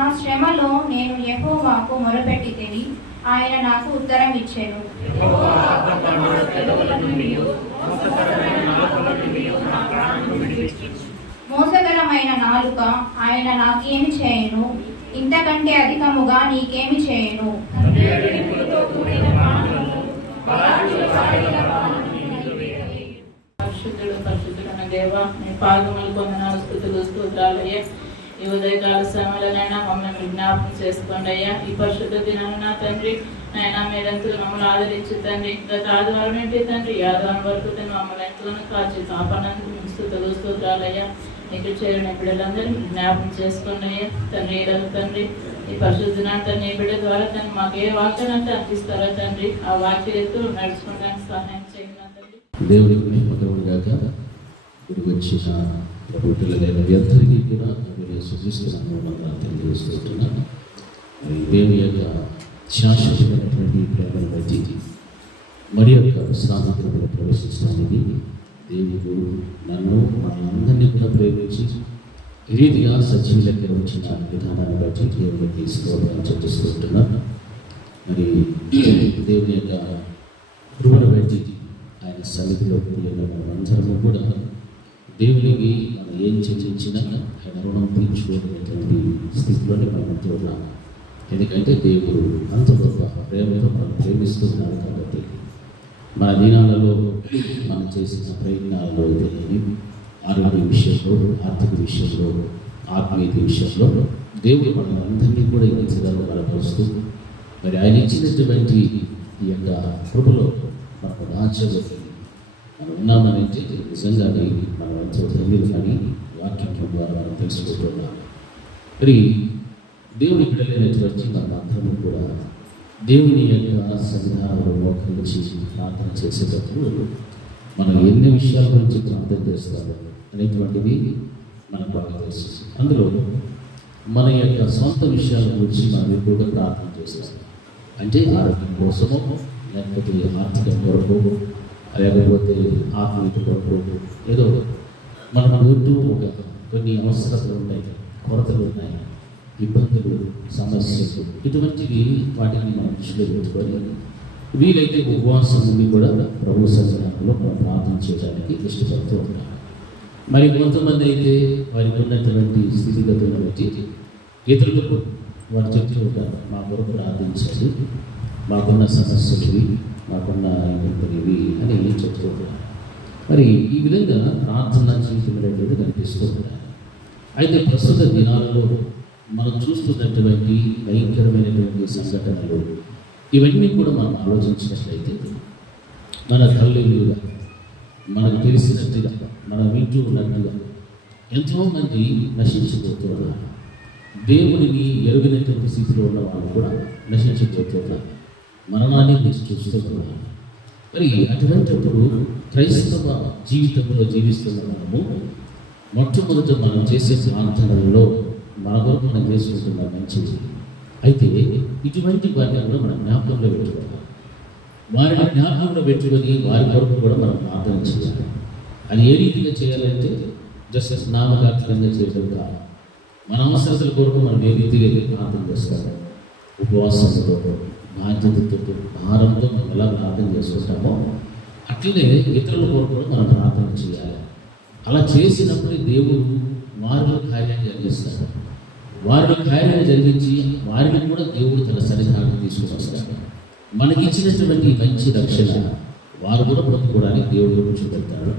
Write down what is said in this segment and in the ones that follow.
నా శ్రమలో నేను యెహోవాకు మొరపెట్టితిని, ఆయన నాకు ఉత్తరం ఇచ్చెను. మోసకరమైన నాలుక ఆయన నాకేమి చేయను, ఇంతకంటే అధికముగా నీకేమి చేయను. పరిశుద్ధుడైన దేవా, నీ పాదములు కొందనాలు, స్తుతులు, స్తోత్రాలయ్యా. ఈ ఉదయకాల సమయంలోనైనా మమ్మల్ని జ్ఞాపకం చేసుకోండి అయ్యా. ఈ పరిశుద్ధ దినాన్ని నా తండ్రి నైనా మీరంతలో మమ్మల్ని ఆదరించి తండ్రి, గత ఆదివారం ఏంటి తండ్రి, ఆదివారం వరకు తను మమ్మల్ని ఎంతగానో కాచి కాపాడినందుకు మీకు స్తుతులు, స్తోత్రాలయ్యా. నీకు చేరిన బిడ్డలందరినీ జ్ఞాపకం చేసుకోండి అయ్యా. తండ్రి ఈరోజు తండ్రి ఈ పరిశుద్ధ దినాన్ని తండ్రి ఈ బిడ్డ ద్వారా తండ్రి మాకు ఏ వాక్యాన్ని అంటే అందిస్తారో తండ్రి, ఆ వాక్యాలతో నడుచుకోవడానికి సహాయం చేయండి తండ్రి. దేవుడికి మహిమకరుడు గాక. ఇప్పుడు వచ్చిన ప్రభుత్వాలైన అందరికీ కూడా సుశిస్తున్నాను తెలియజేస్తున్నాను. మరి దేవుని యొక్క శాశ్వతమైనటువంటి ప్రేమను బట్టి మరి యొక్క విశ్రాంతిలో ప్రవేశించడానికి దేవుడు నన్ను మనందరినీ కూడా ప్రేమించి ఈ రీతిగా సజీవులకి వచ్చిన విధానాన్ని బట్టి దేవుడికి తీసుకోవాలని చెప్తున్నాను. మరి దేవుని యొక్క కృపను బట్టి ఆయన సన్నిధిలో కూడిన మనమందరము కూడా దేవునికి మనం ఏం చెల్లించినా ఆయన రుణం తీర్చుకోవడానికి స్థితిలోనే మనం ఉంటున్నాం. ఎందుకంటే దేవుడు అంత గొప్ప ప్రేమతో మనం ప్రేమిస్తున్నాడు. కాబట్టి మన దినాలలో మనం చేసిన ప్రయత్నాలలో ఆరోగ్య విషయంలో, ఆర్థిక విషయంలో, ఆత్మీయత విషయంలో దేవుడు మనం అందరినీ కూడా ఇంతగా బలపరుస్తూ మరి ఆయన ఇచ్చినటువంటి ఈ యొక్క కృపలో మనకు ఆశ్చర్యం మనం ఉన్నామనంటే నిజంగానే మనం ఎంతో ధన్యులు కానీ వాక్యం ద్వారా మనం తెలుసుకుంటున్నాం. మరి దేవుని బిడ్డలైనటువంటి మన అందరము కూడా దేవుని యొక్క సన్నిధానంలో మోకరించి ప్రార్థన చేసేటప్పుడు మనం ఎన్ని విషయాల గురించి ప్రార్థన చేస్తాము అనేటువంటిది మనకు బాగా తెలుసు. అందులో మన యొక్క సొంత విషయాల గురించి మనం ఎక్కువగా ప్రార్థన చేస్తాం. అంటే ఆరోగ్యం కోసమో, లేకపోతే ఆర్థిక కొరకు, లేకపోతే ఆత్మీయత కొరకు, ఏదో మనం ఉంటూ ఒక కొన్ని అవసరాలు ఉన్నాయి, కొరతలు ఉన్నాయి, ఇబ్బందులు, సమస్యలు, ఇటువంటివి వాటిని మనం దృష్టిలో పెట్టుకొని వీలైతే ఉపవాసం నుండి కూడా ప్రభు సన్నిధానంలో మనం ప్రార్థన చేయడానికి ఇష్టపడుతూ ఉంటాం. మరి కొంతమంది అయితే వారికి ఉన్నటువంటి స్థితిగతులను బట్టి ఇతరులకు వారు చెప్తూ ఉంటారు, మా కొరకు ప్రార్థించాలి, మాకున్న సమస్యలు, మాకున్న ఇవి అని చెప్తూ ఉంటారు. మరి ఈ విధంగా ప్రార్థన జీవితం అనేటువంటి కనిపిస్తూ ఉంటారు. అయితే ప్రస్తుత దినాలలో మనం చూస్తున్నటువంటి భయంకరమైనటువంటి సంఘటనలు ఇవన్నీ కూడా మనం ఆలోచించినట్లయితే మన తల్లిగా మనకు తెలిసినట్టుగా మనం వింటూ ఉన్నట్టుగా ఎంతోమంది నశించిపోతున్నారు. దేవుడిని ఎరుగినటువంటి స్థితిలో ఉన్న వాళ్ళు కూడా నశించిపోతున్నారు, మరణాన్ని చూస్తున్నారు. మరి అటువంటిప్పుడు క్రైస్తవ జీవితంలో జీవిస్తున్న మనము మొట్టమొదట మనం చేసే ప్రార్థనల్లో మన కొరకు మనం చేసుకుంటున్న మంచిది. అయితే ఇటువంటి వాటిని కూడా మనం జ్ఞాపకంలో పెట్టుకోవాలి. వారిని జ్ఞాపకంలో పెట్టుకొని వారి కొరకు కూడా మనం ప్రార్థన చేయాలి. అది ఏ రీతిగా చేయాలంటే జస్ట్ నామకార్థంగా చేయడం కాదు. మన అవసరతల కొరకు మనం ఏ రీతిగా ప్రార్థన చేస్తామో, ఉపవాసంతో, బాధ్యతతో, భారంతో మనం ఎలా ప్రార్థన చేసుకుంటామో అట్లనే ఇతరుల కొరకు కూడా మనం ప్రార్థన చేయాలి. అలా చేసినప్పుడు దేవుడు వారిలో కార్యాన్ని జరిగిస్తాడు. వారిలో కార్యాన్ని జరిగించి వారిని కూడా దేవుడు తన సన్నిధానం తీసుకుని వస్తాడు. మనకి ఇచ్చినటువంటి మంచి రక్షణ వారు కూడా బ్రతుకోవడానికి దేవుడు కూర్చోబెడతాడు.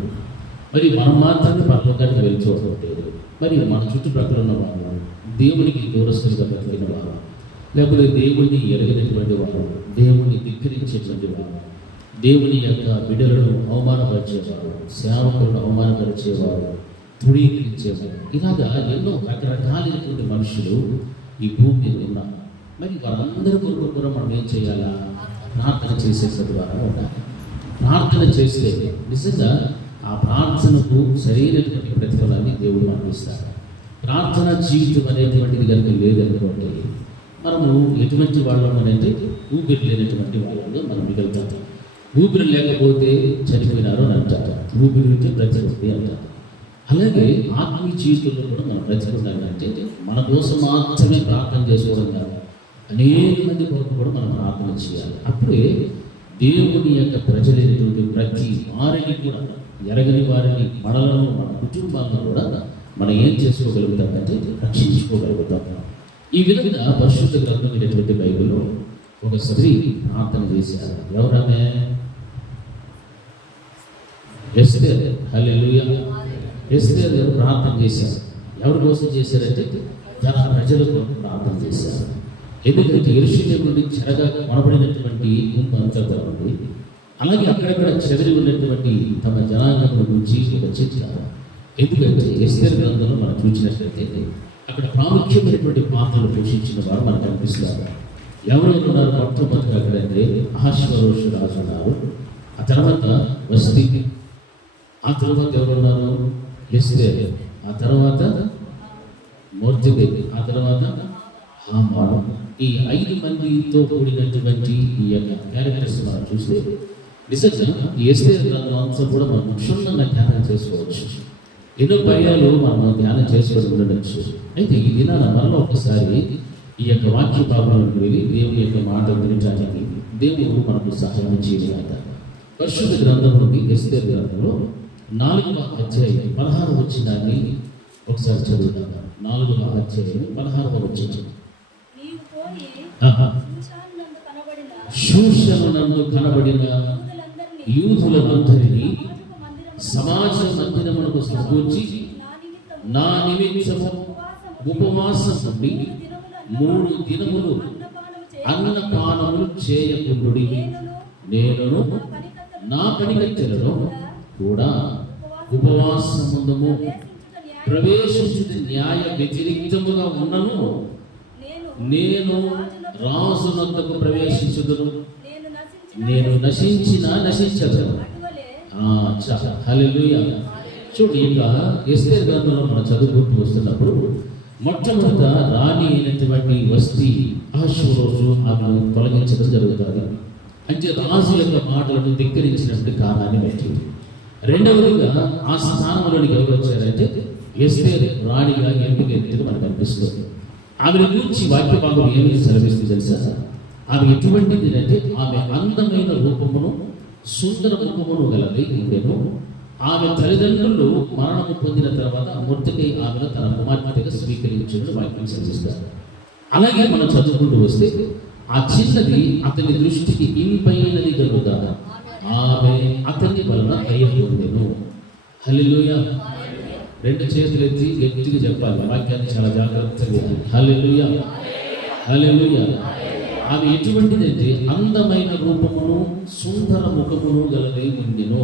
మరి మనం మాత్రమే పరలోకానికి వెళ్ళిపోవట్లేదు. మరి మన చుట్టుప్రక్కల ఉన్న వారు, దేవునికి దూరస్తులుగా బ్రతికిన వారు, లేకపోతే దేవుడిని ఎరగినటువంటి వారు, దేవుడిని ధిక్కరించేటువంటి వారు, దేవుని యొక్క బిడ్డలను అవమానపరిచేవారు, సేవకులను అవమానపరిచేవారు, తృణీకరించేవారు, ఇలాగా ఎన్నో రకరకాలైనటువంటి మనుషులు ఈ భూమి మీద ఉన్నారు. మరి వారందరి కొరకు కూడా మనం ఏం చేయాలా? ప్రార్థన చేసేటువంటి వారు ఉండాలి. ప్రార్థన చేస్తే నిజంగా ఆ ప్రార్థనకు సరైనటువంటి ప్రతిఫలాన్ని దేవుడు మనకు ఇస్తాడు. ప్రార్థన జీవితం అనేటువంటిది కనుక లేదనుకోండి, మనము ఎటువంటి వాళ్ళం అనేది ఊపిరి లేనటువంటి వాళ్ళలో మనం మిగులుతాం. ఊపిరి లేకపోతే చనిపోయినారు అని అంటారు, ఊపిరి ఉంటే బ్రతికి అంటారు. అలాగే ఆత్మీయ జీవితంలో కూడా మనం బ్రతికుండాలంటే మన కోసం మాత్రమే ప్రార్థన చేసుకోవడం కాదు, అనేక మంది కొరకు కూడా మనం ప్రార్థన చేయాలి. అప్పుడే దేవుని యొక్క ప్రజలైనటువంటి ప్రతి వారిని కూడా, ఎరగని వారిని, మనలను, మన కుటుంబాలను కూడా మనం ఏం చేసుకోగలుగుతామంటే రక్షించుకోగలుగుతాం. ఈ విధంగా పరిశుద్ధ గ్రంథమైనటువంటి బైబిల్లో ఒక స్త్రీ ప్రార్థన చేశారు. ఎవరమే? ఎస్తేర్. హల్లెలూయా. ఎస్తేర్ గారు ప్రార్థన చేశారు. ఎవరి కోసం చేశారంటే తన ప్రజల కోసం ప్రార్థన చేశారు. ఎందుకంటే యెరూషలేము నుండి చెరగా కొనబడినటువంటి గుంపు అంతా ఉంది. అలాగే అక్కడక్కడ చెదరి ఉన్నటువంటి తమ జనాంగం గురించి ఒక చర్చ. ఎందుకంటే ఎస్తేర్ గ్రంథంలో మనం చూసినట్లయితే అక్కడ ప్రాముఖ్యమైనటువంటి పాత్రలు పోషించిన వారు మనకు కనిపిస్తున్నారు. ఎవరు ఉన్నారు? మొట్టమొదటి అక్కడంటే అహష్వేరోషు రాజు ఉన్నారు, ఆ తర్వాత వస్తీ, ఆ తర్వాత ఎవరున్నారు? ఎస్తేర్, ఆ తర్వాత మొర్దెకై, ఆ తర్వాత హామాను. ఈ 5 మందితో కూడినటువంటి ఈ యొక్క క్యారెక్టర్స్ మనం చూస్తే నిజంగా ఈ ఎస్తేర్ గ్రంథం అంతా కూడా మనం క్షుణ్ణంగా ధ్యానం చేసుకోవచ్చు. ఎన్నో పర్యాలు మనం ధ్యానం చేసుకొని ఉండవచ్చు. అయితే ఈ దినాన మనలో ఒకసారి ఈ యొక్క వాక్య భాగంలోకి వెళ్ళి దేవుని యొక్క మాట వినడానికి దేవుడు మనకు సహాయం చేయాలి. పరిశుద్ధ గ్రంథం నుండి ఎస్తేర్ గ్రంథంలో 4వ అధ్యాయం 16వ వచనాన్ని ఒకసారి చదువుతాం. 4వ అధ్యాయం 16వ వచనం. షూషనునందు కనబడిన యూదులందరినీ సమాజ మందిరమునకు సమకూర్చి నా నిమిత్తము ఉపవాసం నుండి 3 దినములు అన్నపానములు చేయకుండుడి. నేను నా పనికత్తెలలో కూడా ఉపవాసముందము ప్రవేశించుట న్యాయ వ్యతిరేక్తముగా ఉన్నను నేను రాజునందుకు ప్రవేశించుదును, నేను నశించదను. హల్లెలూయా. చూడు, ఇంకా ఎస్తేర్ గ్రంథంలో మనం చదువుకుంటూ వస్తున్నప్పుడు మొట్టమొదట రాణి అయినటువంటి వస్తీ అహష్వేరోషు ఆమెను తొలగించడం జరుగుతుంది. అంటే రాజు యొక్క మాటలను ధిక్కరించినటువంటి కారణాన్ని బట్టి. రెండవదిగా ఆ స్థానంలోనికి ఎవరు వచ్చారంటే ఎస్తేర్ రాణిగా ఎంపిక ఎత్తుగా మనకు అనిపిస్తుంది. ఆమెను గురించి వాక్య భాగం ఏమి సెలవిస్తుంది తెలుసా? ఆమె ఎటువంటిది అంటే ఆమె అందమైన రూపమును సుందర ముఖమును గలదై ఉండెను. ఆమె తల్లిదండ్రులు మరణము పొందిన తర్వాత మొర్దెకై ఆమెను తన కుమార్తెగా స్వీకరించడం వాక్యం సెలవిస్తారు. అలాగే మనం చదువుకుంటూ వస్తే ఆ చిన్నది అతని దృష్టికి ఇంపైనది కలుగుతా ఆమె అతని వలన దయ పొందెను. హల్లెలూయా. 2 చేతులు ఎత్తి గట్టిగా చెప్పాలి, వాక్యాన్ని చాలా జాగ్రత్తగా. హల్లెలూయా, హల్లెలూయా. ఆమె ఎటువంటిదంటే అందమైన రూపమును సుందర ముఖమును గలదై ఉండెను.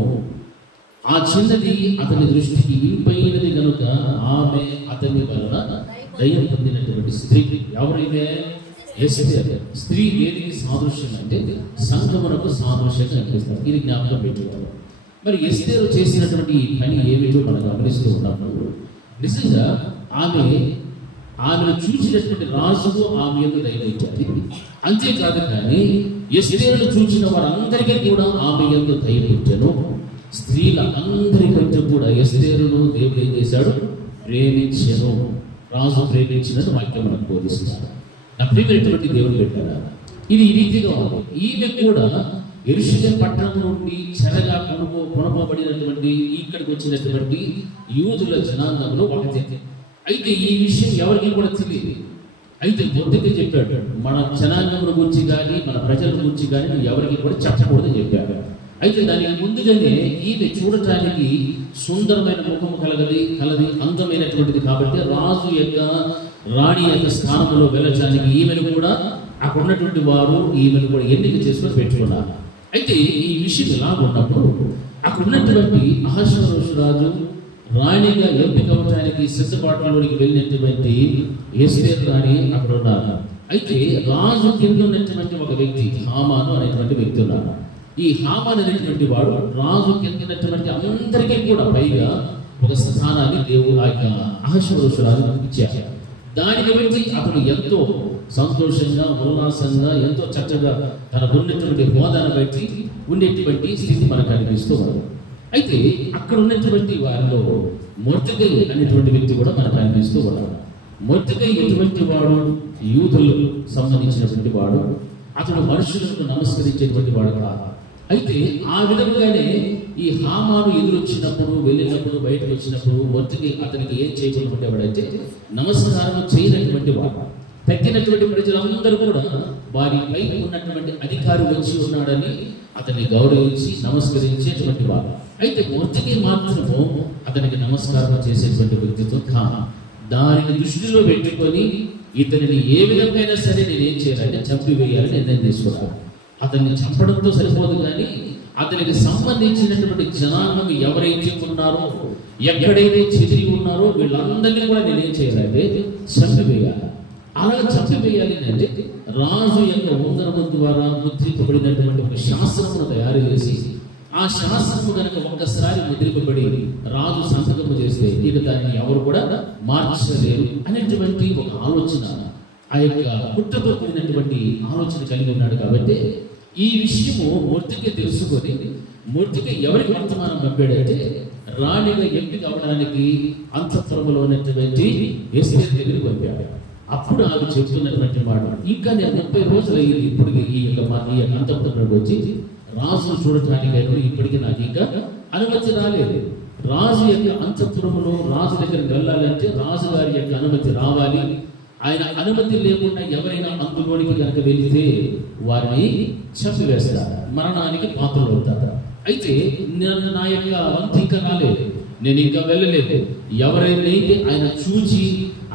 ఆ చిన్నది అతని దృష్టికి ఇంపైనది కనుక ఆమె అతని వలన దయ పొందినటువంటి స్త్రీ. ఎవరైతే ఎస్తేర్ స్త్రీ దేనికి సాదృశ్యం అంటే సంఘమునకు సాదృశ్యంగా అనిపిస్తారు. ఇది జ్ఞాపకం పెట్టుకోవాలి. మరి ఎస్తేరు చేసినటువంటి పని ఏమిటో మనం గమనిస్తూ ఉన్నప్పుడు నిజంగా ఆమెను చూసినటువంటి రాజుకు ఆమె యొక్క దయపెట్టాలి. అంతేకాదు కానీ ఎస్తేరును చూసిన వారందరికీ కూడా ఆమె యొక్క దయపెట్టాను. స్త్రీల అందరికంటే కూడా ఎస్తేరును దేవుడు ఏం చేశాడు? ప్రేమించెను. రాజు ప్రేమించినట్టు వాక్యం మనకు బోధిస్తున్నారు. నా ప్రియమైనటువంటి దేవుడు పెట్టారా, ఇది ఈ రీతిగా ఉంది. ఈమె కూడా యెరూషలేము పట్టణం నుండి చెరగా కొనబడినటువంటి ఇక్కడికి వచ్చినటువంటి యూదుల జనాంగంలో ఒకటి. అయితే ఈ విషయం ఎవరికి కూడా తెలియదు. అయితే మొదటిగా చెప్పాడు, మన జనాంగం గురించి కానీ మన ప్రజల గురించి కానీ ఎవరికి కూడా చెప్పకూడదని చెప్పాడు. అయితే దానికి ముందుగానే ఈమె చూడటానికి సుందరమైన ముఖము కలది అందమైనటువంటిది కాబట్టి రాజు యొక్క రాణి యొక్క స్థానంలో వెళ్ళడానికి ఈమెను కూడా అక్కడ ఉన్నటువంటి వారు ఈమెను కూడా ఎన్నిక చేసుకొని పెట్టుకున్నారు. అయితే ఈ విషయం ఎలా ఉన్నప్పుడు అక్కడ ఉన్నటువంటి అహష్వేరోషు రాజు రాణిగా ఎంపిక అవడానికి సిద్ధపాటులోనికి వెళ్ళినటువంటి ఎస్తేర్ రాణి అక్కడ ఉన్నారు. అయితే రాజు కింద ఉన్నటువంటి ఒక వ్యక్తి హామాను అనేటువంటి వ్యక్తి ఉన్నారు. ఈ హామాన్ అనేటువంటి వాడు రాజు కింద ఉన్నటువంటి అందరికీ కూడా పైగా ఒక స్థానాన్ని దేవుడు ఆ యొక్క అహష్వేరోషు రాజు ఇచ్చారు. దానిని బట్టి అతను ఎంతో సంతోషంగా ఉల్లాసంగా ఎంతో చక్కగా తనకున్నటువంటి హోదాను బట్టి ఉండేటువంటి స్థితి మనకు కనిపిస్తూ ఉంది. అయితే అక్కడ ఉన్నటువంటి వారిలో మొర్దెకై అనేటువంటి వ్యక్తి కూడా మనకు కనిపిస్తూ ఉన్నాడు. మొర్దెకై ఎటువంటి వాడు? యూదులకు సంబంధించినటువంటి వాడు. అతడు మనుషులకు నమస్కరించేటువంటి వాడు కాదు. అయితే ఆ విధంగానే ఈ హామాను ఎదురొచ్చినప్పుడు, వెళ్ళినప్పుడు, బయటకు వచ్చినప్పుడు మొర్దెకై అతనికి ఏం చేయకుండా వాడంటే నమస్కారం చేయనటువంటి వాడు. తగ్గినటువంటి ప్రజలందరూ కూడా వారిపై ఉన్నటువంటి అధికారి వచ్చి ఉన్నాడని అతన్ని గౌరవించి నమస్కరించేటువంటి వాడు. అయితే మొర్దెకై మాత్రము అతనికి నమస్కారం చేసేటువంటి వ్యక్తిత్వం కాదు. దానిని దృష్టిలో పెట్టుకొని ఇతనిని ఏ విధంగా సరే నేనేం చేయాలంటే చంపివేయాలని నిర్ణయం తీసుకున్నాను. అతన్ని చంపడంతో సరిపోదు, కానీ అతనికి సంబంధించినటువంటి జనాంగం ఎవరైతే ఉన్నారో, ఎక్కడైతే చెదిరి ఉన్నారో వీళ్ళందరినీ కూడా నేనేం చేయాలంటే చంపివేయాలి. అలా చంపివేయాలి అంటే రాజు యొక్క ఉంగరము ద్వారా ముద్రింపబడినటువంటి ఒక శాస్త్రమును తయారు చేసి, ఆ శాస్త్రము కనుక ఒక్కసారి ముద్రింపబడి రాజు సంతకము చేస్తే ఇక దాన్ని ఎవరు కూడా మార్చలేరు అనేటువంటి ఒక ఆలోచన, ఆ యొక్క కుట్రతో కూడినటువంటి ఆలోచన కలిగి ఉన్నాడు. కాబట్టి ఈ విషయము మొర్దెకై తెలుసుకొని మొర్దెకై ఎవరికి వర్తమానం పంపాడంటే రాణిగా ఎంపిక అవడానికి అంతఃపురములో ఉన్నటువంటి ఎస్తేరు దగ్గరికి పంపాడు. అప్పుడు ఆమె చెప్తున్నటువంటి వాడు, ఇంకా నేను 30 రోజులు అయ్యింది ఇప్పటికి ఈ యొక్క అంతఃపురంలోకి వచ్చి రాజును చూడటానికి ఇప్పటికీ నాకు ఇంకా అనుమతి రాలేదు. రాజు యొక్క అంతఃపురములో రాజు దగ్గరికి వెళ్ళాలంటే రాజుగారి యొక్క అనుమతి రావాలి. ఆయన అనుమతి లేకుండా ఎవరైనా అందులోనికి కనుక వెళితే వారిని చంపివేస్తారు, మరణానికి పాత్రలు అవుతారు. అయితే నా యొక్క వంతు ఇంకా రాలేదు, నేను ఇంకా వెళ్ళలేదు. ఎవరైతే ఆయన చూచి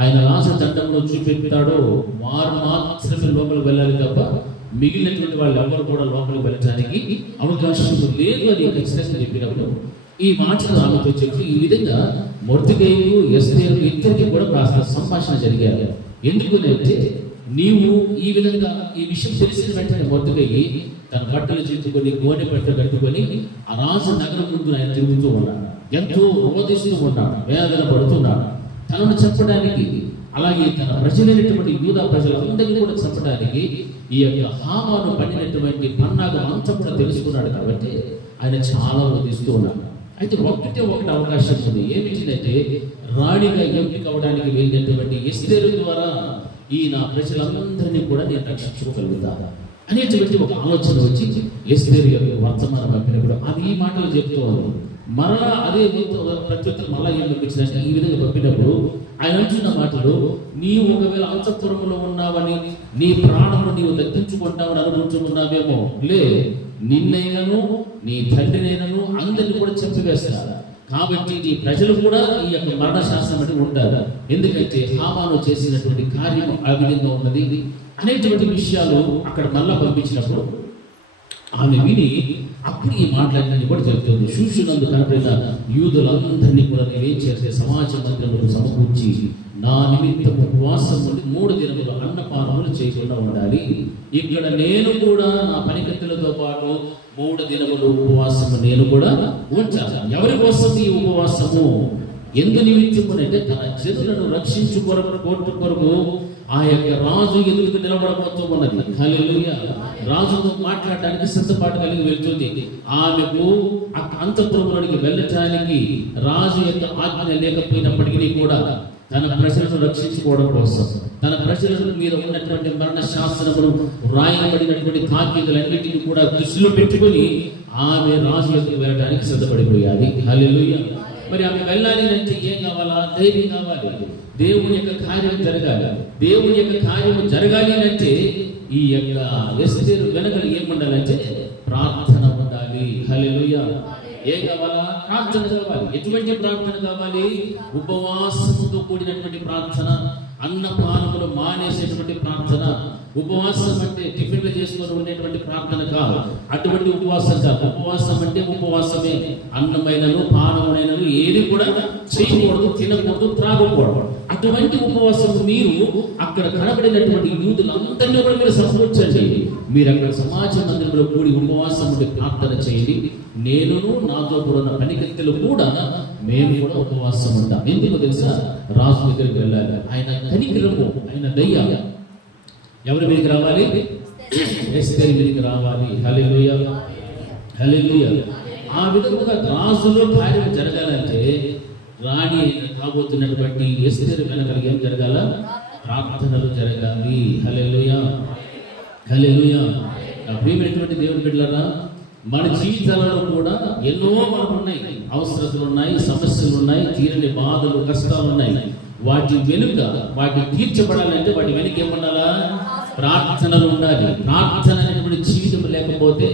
ఆయన రాజదండంలో చూపెడతాడో వారు మాత్రమే లోపలికి వెళ్ళాలి తప్ప మిగిలినటువంటి వాళ్ళు ఎవరు కూడా లోపలికి వెళ్ళడానికి అవకాశం లేదు అని ఖచ్చితంగా చెప్పినప్పుడు ఈ మాటలు ఆమెతో చెప్పి ఈ విధంగా మొర్దెకైకు ఎస్తేరు ఇద్దరికి కూడా కాస్త సంభాషణ జరిగారు. ఎందుకంటే నీవు ఈ విధంగా ఈ విషయం తెలిసిన వెంటనే మొర్దెకై తన బట్టలు చించుకొని గోనె పట్ట కట్టుకొని ఆ రాజు నగరం ముందు ఆయన తిరుగుతూ ఉన్నాడు. ఎంతో రోధిస్తూ ఉన్నాడు, వేదన పడుతున్నాడు. తనను చంపడానికి, అలాగే తన ప్రజలైనటువంటి యూదా ప్రజలందరినీ కూడా చంపడానికి ఈ యొక్క హామాను పడినటువంటి పన్నాగం అంతా కూడా తెలుసుకున్నాడు. కాబట్టి ఆయన చాలా రోధిస్తూ ఉన్నాడు. అయితే ఒకటి అవకాశం ఉంది. ఏమిటిదంటే రాణిగా ఎంపిక అవడానికి వెళ్ళినటువంటి ఎస్తేరు ద్వారా ఈ నా ప్రజలందరినీ కూడా నేను రక్షించుకోగలుగుతాను అనేటువంటి ఒక ఆలోచన వచ్చి ఎస్తేరు యొక్క వర్తమానం పంపినప్పుడు అది ఈ మాటలు చెప్తూ ఉంది. మరలా అదే ప్రత్యుత్తరం మళ్ళా ఏం పంపించినట్టు ఈ విధంగా పంపినప్పుడు ఆయన అంటున్న మాటలు, నీవు ఒకవేళ అంతఃపురంలో ఉన్నావని నీ ప్రాణమును నీవు దక్కించుకుంటావని అనుకుంటున్నావేమో, లే, నిన్నైనను నీ తండ్రినైనను అందరినీ కూడా చంపివేస్తారు. కాబట్టి ఈ ప్రజలు కూడా ఈ యొక్క మరణ శాస్త్రం అంటే ఉంటారు. ఎందుకంటే హామాను చేసినటువంటి కార్యం ఆ విధంగా ఉన్నది అనేటువంటి విషయాలు అక్కడ మళ్ళా పంపించినప్పుడు ఆమె విని అప్పుడు ఈ మాటలన్నీ కూడా చెప్తుంది. శూషునందు కనపడిన యూదులందరినీ కూడా నేనేం చేస్తే సమాజ మందిరములు సమకూర్చి నా నిమిత్తం ఉపవాసం నుండి 3 దినములు అన్నపానములు చేయకుండా ఉండాలి. ఇక్కడ నేను కూడా నా పనికత్తులతో పాటు 3 దినములు ఉపవాసము నేను కూడా ఉంచాలి. ఎవరి కోసం ఈ ఉపవాసము? ఎందు నిమిత్తము అంటే తన జనులను రక్షించు కొరకు ఆ యొక్క రాజు ఎదురుకు నిలబడబోతూ ఉన్నది. హల్లెలూయా. రాజుతో మాట్లాడడానికి సిద్ధపాటు కలిగి వెళ్తుంది. ఆమెకు అంతఃపురంలోనికి వెళ్ళటానికి రాజు యొక్క ఆజ్ఞ లేకపోయినప్పటికీ కూడా తన ప్రజలను రక్షించుకోవడం కోసం, తన ప్రజల మీద ఉన్నటువంటి మరణ శాస్త్రములు రాయబడినటువంటి తాకీదులన్నిటిని కూడా దృష్టిలో పెట్టుకుని ఆమె రాజు యొక్క వెళ్ళడానికి సిద్ధపడిపోయాలి. హల్లెలూయా. మరి ఆమె వెళ్ళాలి అంటే ఏం కావాలా? ధైర్యం కావాలి. దేవుని యొక్క కార్యం జరగాలి. దేవుని యొక్క కార్యము జరగాలి అంటే ఈ యొక్క ఎస్తేరు వెనకలు ఏముండాలంటే ప్రార్థన ఉండాలి. హల్లెలూయా. ఏం కావాలా? ప్రార్థన కావాలి. ఎటువంటి ప్రార్థన కావాలి? ఉపవాసముతో కూడినటువంటి ప్రార్థన, అన్నపానములు మానేసేటువంటి ప్రార్థన. ఉపవాసం అంటే టిఫిన్లు చేసుకొని ఉండేటువంటి ప్రార్థన కాదు. అటువంటి ఉపవాసం కాదు. ఉపవాసం అంటే ఉపవాసమే. అన్నమైనను పానమైనను ఏది కూడా చేయకూడదు, తినకూడదు, త్రాగకూడదు. అటువంటి ఉపవాసం మీరు అక్కడ కనబడినటువంటి యూదులందరినీ కూడా మీరు సమకూర్చండి. మీరు అక్కడ సమాజ మందిరంలో కూడి ఉపవాసం ఉండి ప్రార్థన చేయండి. నేను నాతో ఉన్న పనికత్తెలు కూడా మేము కూడా ఉపవాసం ఉంటాం. ఎందుకు తెలుసా? రాజు దగ్గరికి వెళ్ళాలి. ఆయన కనికరము, ఆయన దయ్య ఎవరి మీదకి రావాలి? ఎస్తేరు మీదకి రావాలి. హల్లెలూయా. హల్లెలూయా. ఆ విధముగా రాజులో కార్యం జరగాలంటే రాణి కాబోతున్నటువంటి ఎస్తేరు వెనకాల ఏం జరగాల? ప్రార్థనలు జరగాలి. హల్లెలూయా, హల్లెలూయా. ప్రియమైనటువంటి దేవుని బిడ్డలారా, మన జీవితాలలో కూడా ఎన్నో మనకు ఉన్నాయి, అవసరతలు ఉన్నాయి, సమస్యలు ఉన్నాయి, తీరని బాధలు, కష్టాలు ఉన్నాయి. వాటి వెనుక వాటిని తీర్చబడాలంటే వాటి వెనుక ఏమన్నారా? ప్రార్థనలు ఉండాలి. ప్రార్థన అనేటువంటి జీవితం లేకపోతే,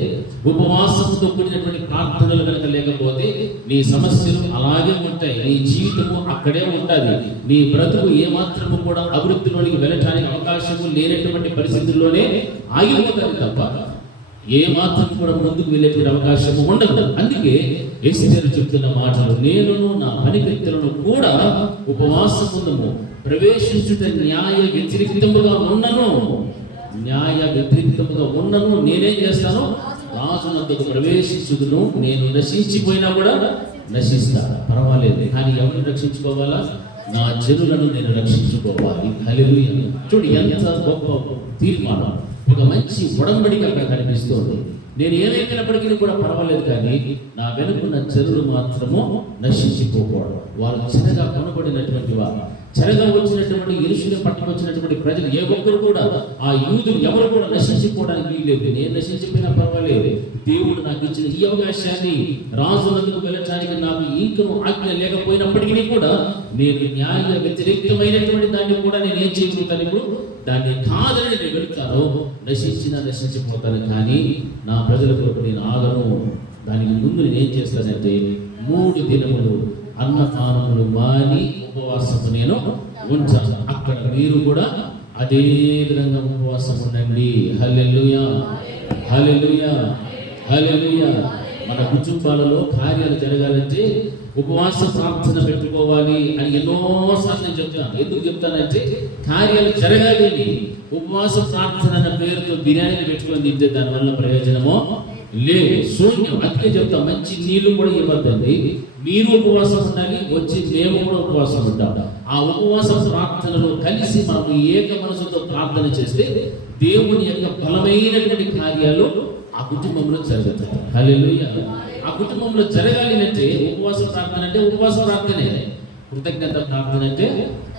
ఉపవాసంతో కూడినటువంటి ప్రార్థనలు కనుక లేకపోతే నీ సమస్యలు అలాగే ఉంటాయి, నీ జీవితము అక్కడే ఉంటుంది. నీ బ్రతుకు ఏమాత్రము కూడా అభివృద్ధిలోనికి వెళ్ళటానికి అవకాశము లేనటువంటి పరిస్థితుల్లోనే ఆగిపోతుంది తప్ప ఏ మాత్రం కూడా ముందుకు వెళ్ళేటువంటి అవకాశము ఉండదు. అందుకే ఎస్తేరు చెప్తున్న మాటలు, నేను నా పనికత్తెలను కూడా ఉపవాసముందము ప్రవేశించుట న్యాయ వ్యతిరేకముగా ఉన్నను, న్యాయ వ్యతిరేకముగా ఉన్నను, నేనేం చేస్తాను? రాజునందుకు ప్రవేశించుదును. నేను నశించిపోయినా కూడా నశిస్తా, పర్వాలేదు. కానీ ఎవరిని రక్షించుకోవాలా? నా జనులను నేను రక్షించుకోవాలి. హల్లెలూయా. చూడు ఎంత గొప్ప తీర్మానం, ఒక మంచి ఒడంబడిక అక్కడ కనిపిస్తుంది. నేను ఏమైనప్పటికీ కూడా పర్వాలేదు, కానీ నా వెనుకున్న జనులు మాత్రము నశించిపోకూడదు. వారు చిన్నగా కొనబడినటువంటి వారు, చెరగా వచ్చినటువంటి యెరూషలేము పట్టణం వచ్చినటువంటి ప్రజలు ఏ ఒక్కరు కూడా, ఆ యూదులు ఎవరు కూడా నశించిపోవడానికి వీల్లేదు. నేను నశించిపోయినా పర్వాలేదు, దేవుడు నాకు ఇచ్చిన ఈ అవకాశాన్ని రాజులందుకు వెళ్ళటానికి నాకు ఇంకను ఆజ్ఞ లేకపోయినప్పటికీ కూడా నేను న్యాయ వ్యతిరేకమైనటువంటి దాన్ని కూడా నేను ఏం చేయగలుగుతాను? ఇప్పుడు దాన్ని కాదని నేను వెళ్తాను, నశించినా నశించిపోతాను, కానీ నా ప్రజల కొరకు నేను ఆగను. దానికి ముందు నేను ఏం చేస్తానంటే 3 దినములు అన్నపానములు మాని ఉపవాసము నేను ఉంచాను. అక్కడ మీరు కూడా అదే విధంగా ఉపవాసం ఉండండి. హల్లెలూయా, హల్లెలూయా, హల్లెలూయా. మన కుటుంబాలలో కార్యాలు జరగాలంటే ఉపవాస ప్రార్థన పెట్టుకోవాలి అని ఎన్నోసార్లు నేను చెప్తాను. ఎందుకు చెప్తానంటే కార్యాలు జరగాలి అని. ఉపవాస ప్రార్థన అన్న పేరుతో బిర్యానీని పెట్టుకొని తింటే దానివల్ల ప్రయోజనమో లేదు, శూన్యం. అందుకే చెప్తాం, మంచి నీళ్లు కూడా ఇవ్వద్దండి. మీరు ఉపవాసం ఉండాలి, వచ్చి మేము కూడా ఉపవాసం ఉంటాం. ఆ ఉపవాస ప్రార్థనలో కలిసి మనం ఏక మనసుతో ప్రార్థన చేస్తే దేవుని యొక్క బలమైనటువంటి కార్యాలు ఆ కుటుంబంలో జరుగుతాయి. హల్లెలూయా. ఆ కుటుంబంలో జరగాలి అంటే ఉపవాస ప్రార్థన అంటే ఉపవాస ప్రార్థనే, కృతజ్ఞత ప్రార్థన అంటే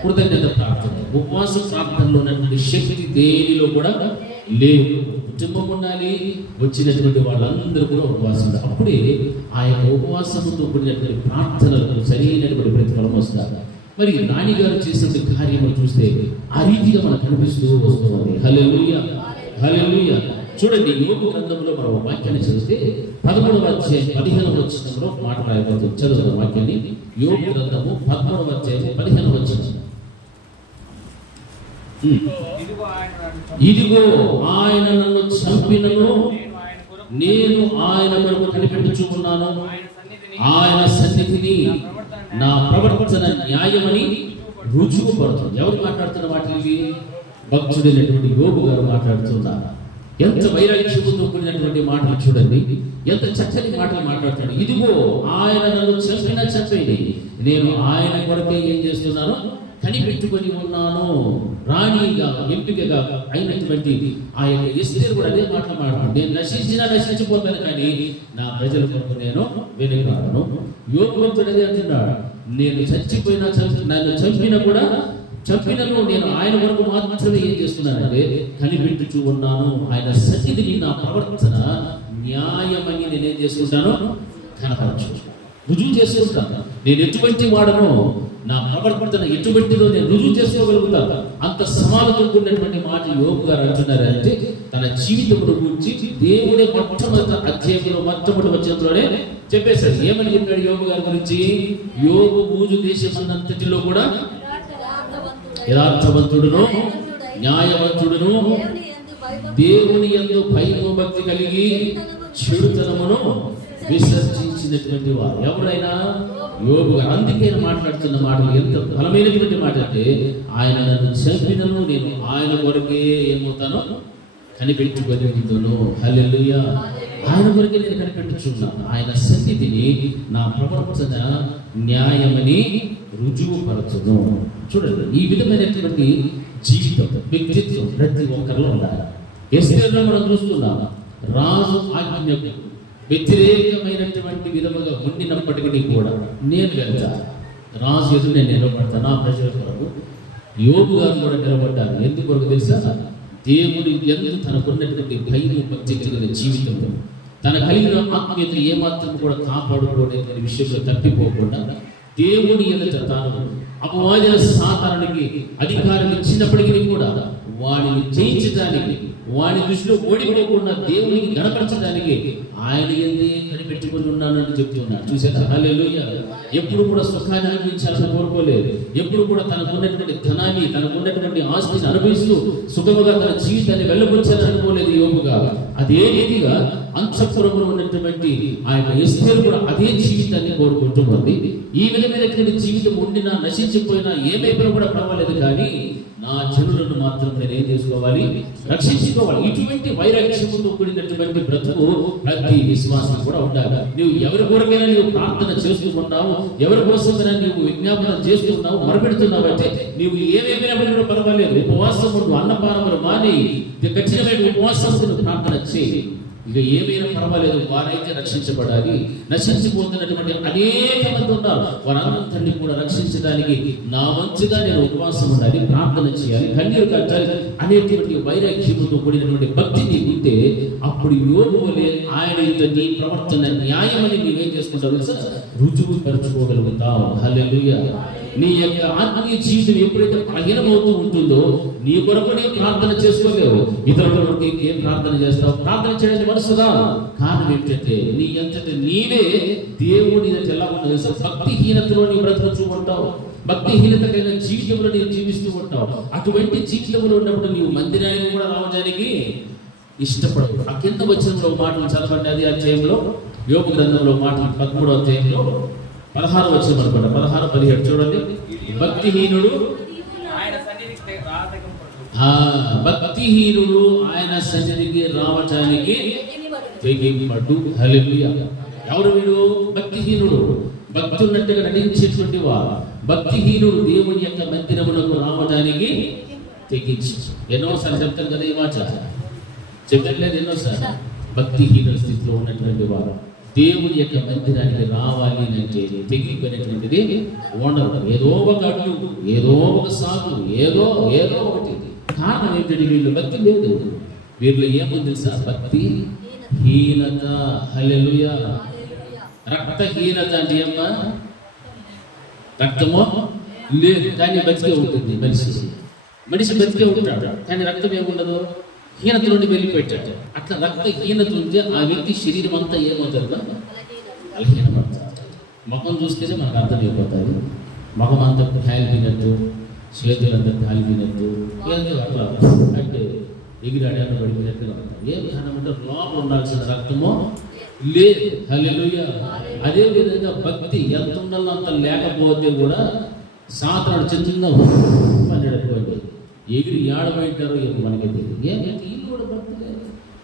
కృతజ్ఞత ప్రార్థన. ఉపవాస ప్రార్థనలో ఉన్నటువంటి శక్తి దేనిలో కూడా లేదు. కుటుంబం ఉండాలి, వచ్చినటువంటి వాళ్ళందరూ కూడా ఉపవాసం ఉండాలి. అప్పుడే ఆ యొక్క ఉపవాసంతో కూడినటువంటి ప్రార్థనలకు సరైనటువంటి ప్రతిఫలం వస్తారు. మరి రాణిగారు చేసినటువంటి కార్యము చూస్తే ఆ రీతిగా మనకు కనిపిస్తూ వస్తుంది. హల్లెలూయా, హల్లెలూయా. చూడండి, యోబు గ్రంథంలో మనం వాక్యాన్ని చదివితే 11వ అధ్యాయం 15వ వచనంలో మాట రాయబడుతుంది. చదువు వాక్యాన్ని. యోబు గ్రంథము 11వ అధ్యాయం 15వ వచనం. ఇదిగో ఆయన నన్ను చంపినను నేను ఆయన కొరకు కనిపెట్టుచున్నాను, ఆయన సన్నిధిని నా ప్రవర్తన న్యాయమని రుజువు పడుతుంది. ఎవరు మాట్లాడుతున్న వాటికి? భక్తుడైనటువంటి యోబు గారు మాట్లాడుతున్నారు. ఎంత వైరాగ్యంతో కూడినటువంటి మాటలు చూడండి, ఎంత చక్కని మాటలు మాట్లాడుతాడు. ఇదిగో ఆయన నన్ను చంపేయండి, నేను ఆయన కొరకే ఏం చేస్తున్నాను? కనిపెట్టుకొని ఉన్నాను. రాణిగా ఎంపికగా అయినటువంటి ఆ యొక్క ఎస్తేరు కూడా అదే మాటలు మాట్లాడు. నేను నశించినా నశించిపోతాను, కానీ నా ప్రజల కొరకు నేను వెనుకాడను. యోగవంతుడు అదే అంటున్నాడు, నేను చచ్చిపోయినా నన్ను చంపినను నేను ఆయన వరకు మాత్రమే ఏం చేస్తున్నానంటే కనిపెట్టుచూ ఉన్నాను. ఆయన సన్నిధిని నా ప్రవర్తన న్యాయమని నేనేం చేసుకుంటాను? కనపరచు, రుజువు చేసుకుంటాను. నేను ఎటువంటి వాడను, నా ప్రవర్తన ఎటువంటిదో నేను రుజువు చేసుకోగలుగుతాను. అంత సమానతో కూడినటువంటి మాట యోబు గారు అంటున్నారంటే తన జీవితంలో గురించి దేవుడే మొట్టమొదటి అధ్యాయంలో మొట్టమొదటి వచనంలోనే చెప్పేశాడు. ఏమని చెప్పాడు యోబు గారి గురించి? యోబు బూజు దేశమంతటిలో కూడా యథార్థవంతుడును న్యాయవంతుడును దేవుని యందు భయభక్తి కలిగి చెడుతనమును విసర్జించినటువంటి వారు ఎవరైనా యోబు గారు. అందుకే మాట్లాడుతున్న మాటలు ఎంత బలమైనటువంటి మాట అంటే, ఆయన నన్ను చంపినను నేను ఆయన కొరకే ఏమవుతానో కనిపెట్టుకోగలుగుతాను. హల్లెలూయా. ఆయన కొరకే నేను కనిపెట్టుచున్నాను. ఆయన సన్నిధిని నా ప్రవర్తన న్యాయమని రుజువు పరచును. చూడండి, ఈ విధమైనటువంటి జీవితం, వ్యక్తిత్వం ప్రతి ఒక్కరిలో ఉండాలి. ఎస్తేరులో మనం చూస్తున్నాం, రాజు ఆజ్ఞకు వ్యతిరేకమైనటువంటి విధముగా ఉండినప్పటికీ కూడా నేను వెళ్తా, రాజు ఎదురు నేను నిలబడతాను. నా ప్రజల కొరకు యోబు గారు కూడా నిలబడ్డారు. ఎందుకొరకు తెలుసా? దేవుడి యందు తనకున్నటువంటి భయం భక్తి కలిగిన జీవితంలో తన కలిగిన ఆత్మీయతను ఏమాత్రం కూడా కాపాడుకోలేని విషయంలో తప్పిపోకుండా దేవుడి ఎదుట తాను అపవాదిన సాతానునికి అధికారం ఇచ్చినప్పటికీ కూడా వాడిని జయించడానికి, వాడి దృష్టిలో ఓడిపోకుండా దేవునికి గణపరచడానికి ఆయన ఎందే కనిపెట్టుకుని ఉన్నానని చెప్తున్నాడు. చూసారా? హల్లెలూయా. ఎప్పుడు కూడా సుఖాన్ని అనుభవించాలని కోరుకోలేదు. ఎప్పుడు కూడా తనకున్నటువంటి ధనాన్ని, తనకున్నటువంటి ఆస్తిని అనుభవిస్తూ సుఖముగా తన జీవితాన్ని వెళ్ళబుచ్చాలని అనుకోలేదు యోబుగా. అదే రీతిగా అంతఃపురంలో ఉన్నటువంటి ఆ యొక్క ఎస్తేరు కూడా అదే జీవితాన్ని కోరుకుంటుంది. ఈ విధమైనటువంటి జీవితం ఉండినా నశించిపోయినా ఏమైపోయినా కూడా పర్వాలేదు, కానీ నా జనులను మాత్రం నేను ఏం చేసుకోవాలి? రక్షించుకోవాలి. ఇటువంటి వైరాగ్యముతో కూడినటువంటి బ్రతుకు ప్రతి విశ్వాసం కూడా ఉండాలి. నువ్వు ఎవరి కొరకైనా నువ్వు ప్రార్థన చేస్తున్నావు, ఎవరి కోసమైనా నువ్వు విజ్ఞాపన చేస్తున్నావు, మొరపెడుతున్నావు అంటే నీవు ఏమేమైనా కూడా పర్వాలేదు. ఉపవాసము, అన్నపానములు మాని కఠినమైన ఉపవాసమును ప్రార్థన చేయి. ఇక ఏమైనా పర్వాలేదు, వారైతే రక్షించబడాలి. నశించిపోతున్నటువంటి అనేక మంది ఉన్నారు, వారందరినీ కూడా రక్షించడానికి నా వంతుగా నేను ఉపవాసం ఉండాలి, ప్రార్థన చేయాలి, కన్నీరు కట్టాలి అనేటువంటి వైరాగ్యముతో కూడినటువంటి భక్తి నీకు ఉంటే అప్పుడు యోబు వలె ఆయన నీ ప్రవర్తన న్యాయమని నీవేం చేసుకుంటావు? రుజువు పరుచుకోగలుగుతావు. హల్లెలూయా. నీ యొక్క ఆత్మీయ జీవితం ఎప్పుడైతే బలహీనమవుతూ ఉంటుందో నీ కొరకు నీ ప్రార్థన చేసుకోలేవు. ఇతరుల కొరకు ఏం ప్రార్థన చేస్తావు? ప్రార్థన చేయడానికి మనసుదా? కారణం ఏంటంటే నీ అంతటి నీవే దేవుడి ఎలా తెలుసా? భక్తిహీనతలో నీ బ్రతుకుతూ ఉంటావు, భక్తిహీనత కలిగిన జీవితంలో నీవు జీవిస్తూ ఉంటావు. అటువంటి జీవితంలో ఉన్నప్పుడు నీవు మందిరానికి కూడా రావడానికి ఇష్టపడవు. ఆ కింద వచనంలో మాటలు చదవండి. అది అధ్యాయంలో యోబు గ్రంథంలో మాటలు 13వ అధ్యాయంలో 16 వచనం అనుకోండి, 16-17 చూడండి. భక్తిహీనుడు ఆయన సన్నిధికి రావటానికి తెగింపడు. హల్లెలూయా. ఎవరు వీడు? భక్తిహీనుడు. భక్తి ఉన్నట్టుగా నటించేటువంటి వారు. భక్తిహీనుడు దేవుని యొక్క మందిరములకు రావడానికి తెగించి. ఎన్నోసార్లు చెప్తారు కదా ఈ మాట, చెప్పలేదు ఎన్నోసార్లు. భక్తిహీన స్థితిలో ఉన్నటువంటి వారు దేవుని యొక్క మందిరానికి రావాలి అంటే తెగిపోయినటువంటిది ఉండదు. ఏదో ఒక అడ్డు, ఏదో ఒక సాగు, ఏదో ఒకటి. కారణం ఏంటంటే వీళ్ళు భక్తి లేదు. వీళ్ళు ఏముంది సార్? భక్తి హీనత. హల్లెలూయా. రక్తహీనత అంటే ఏమ్మా? రక్తమో లేదు కానీ బతికే ఉంటుంది. మనిషి బతికే ఉంటాడు కానీ రక్తం ఏముండదు, హీనత నుండి వెళ్ళిపెట్టాడు. అట్లా రక్తహీనత ఉంటే ఆ వ్యక్తి శరీరం అంతా ఏమవుతుందో బలహీనపడుతుంది. ముఖం చూస్తేనే మనకు అర్థమైపోతుంది. ముఖం అంతా కాలిపోయినట్టు, చేతులంతా కాలిపోయినట్టు, ఏదో అట్లా అంటే ఎగిరాడేమో పడిపోయినట్టుగా ఉంటాం. ఏం కారణం అంటే లోపల ఉండాల్సిన రక్తమో లేదు. హల్లెలూయా. అదే విధంగా భక్తి ఎంత ఉండాలో అంత లేకపోతే కూడా సాతానుడు చిన్న పన్నెడుకోండి ఎగిరి ఏడబెట్టారో ఏమో మనకి తెలియదు. ఏమంటే వీళ్ళు కూడా భక్తి లేదు,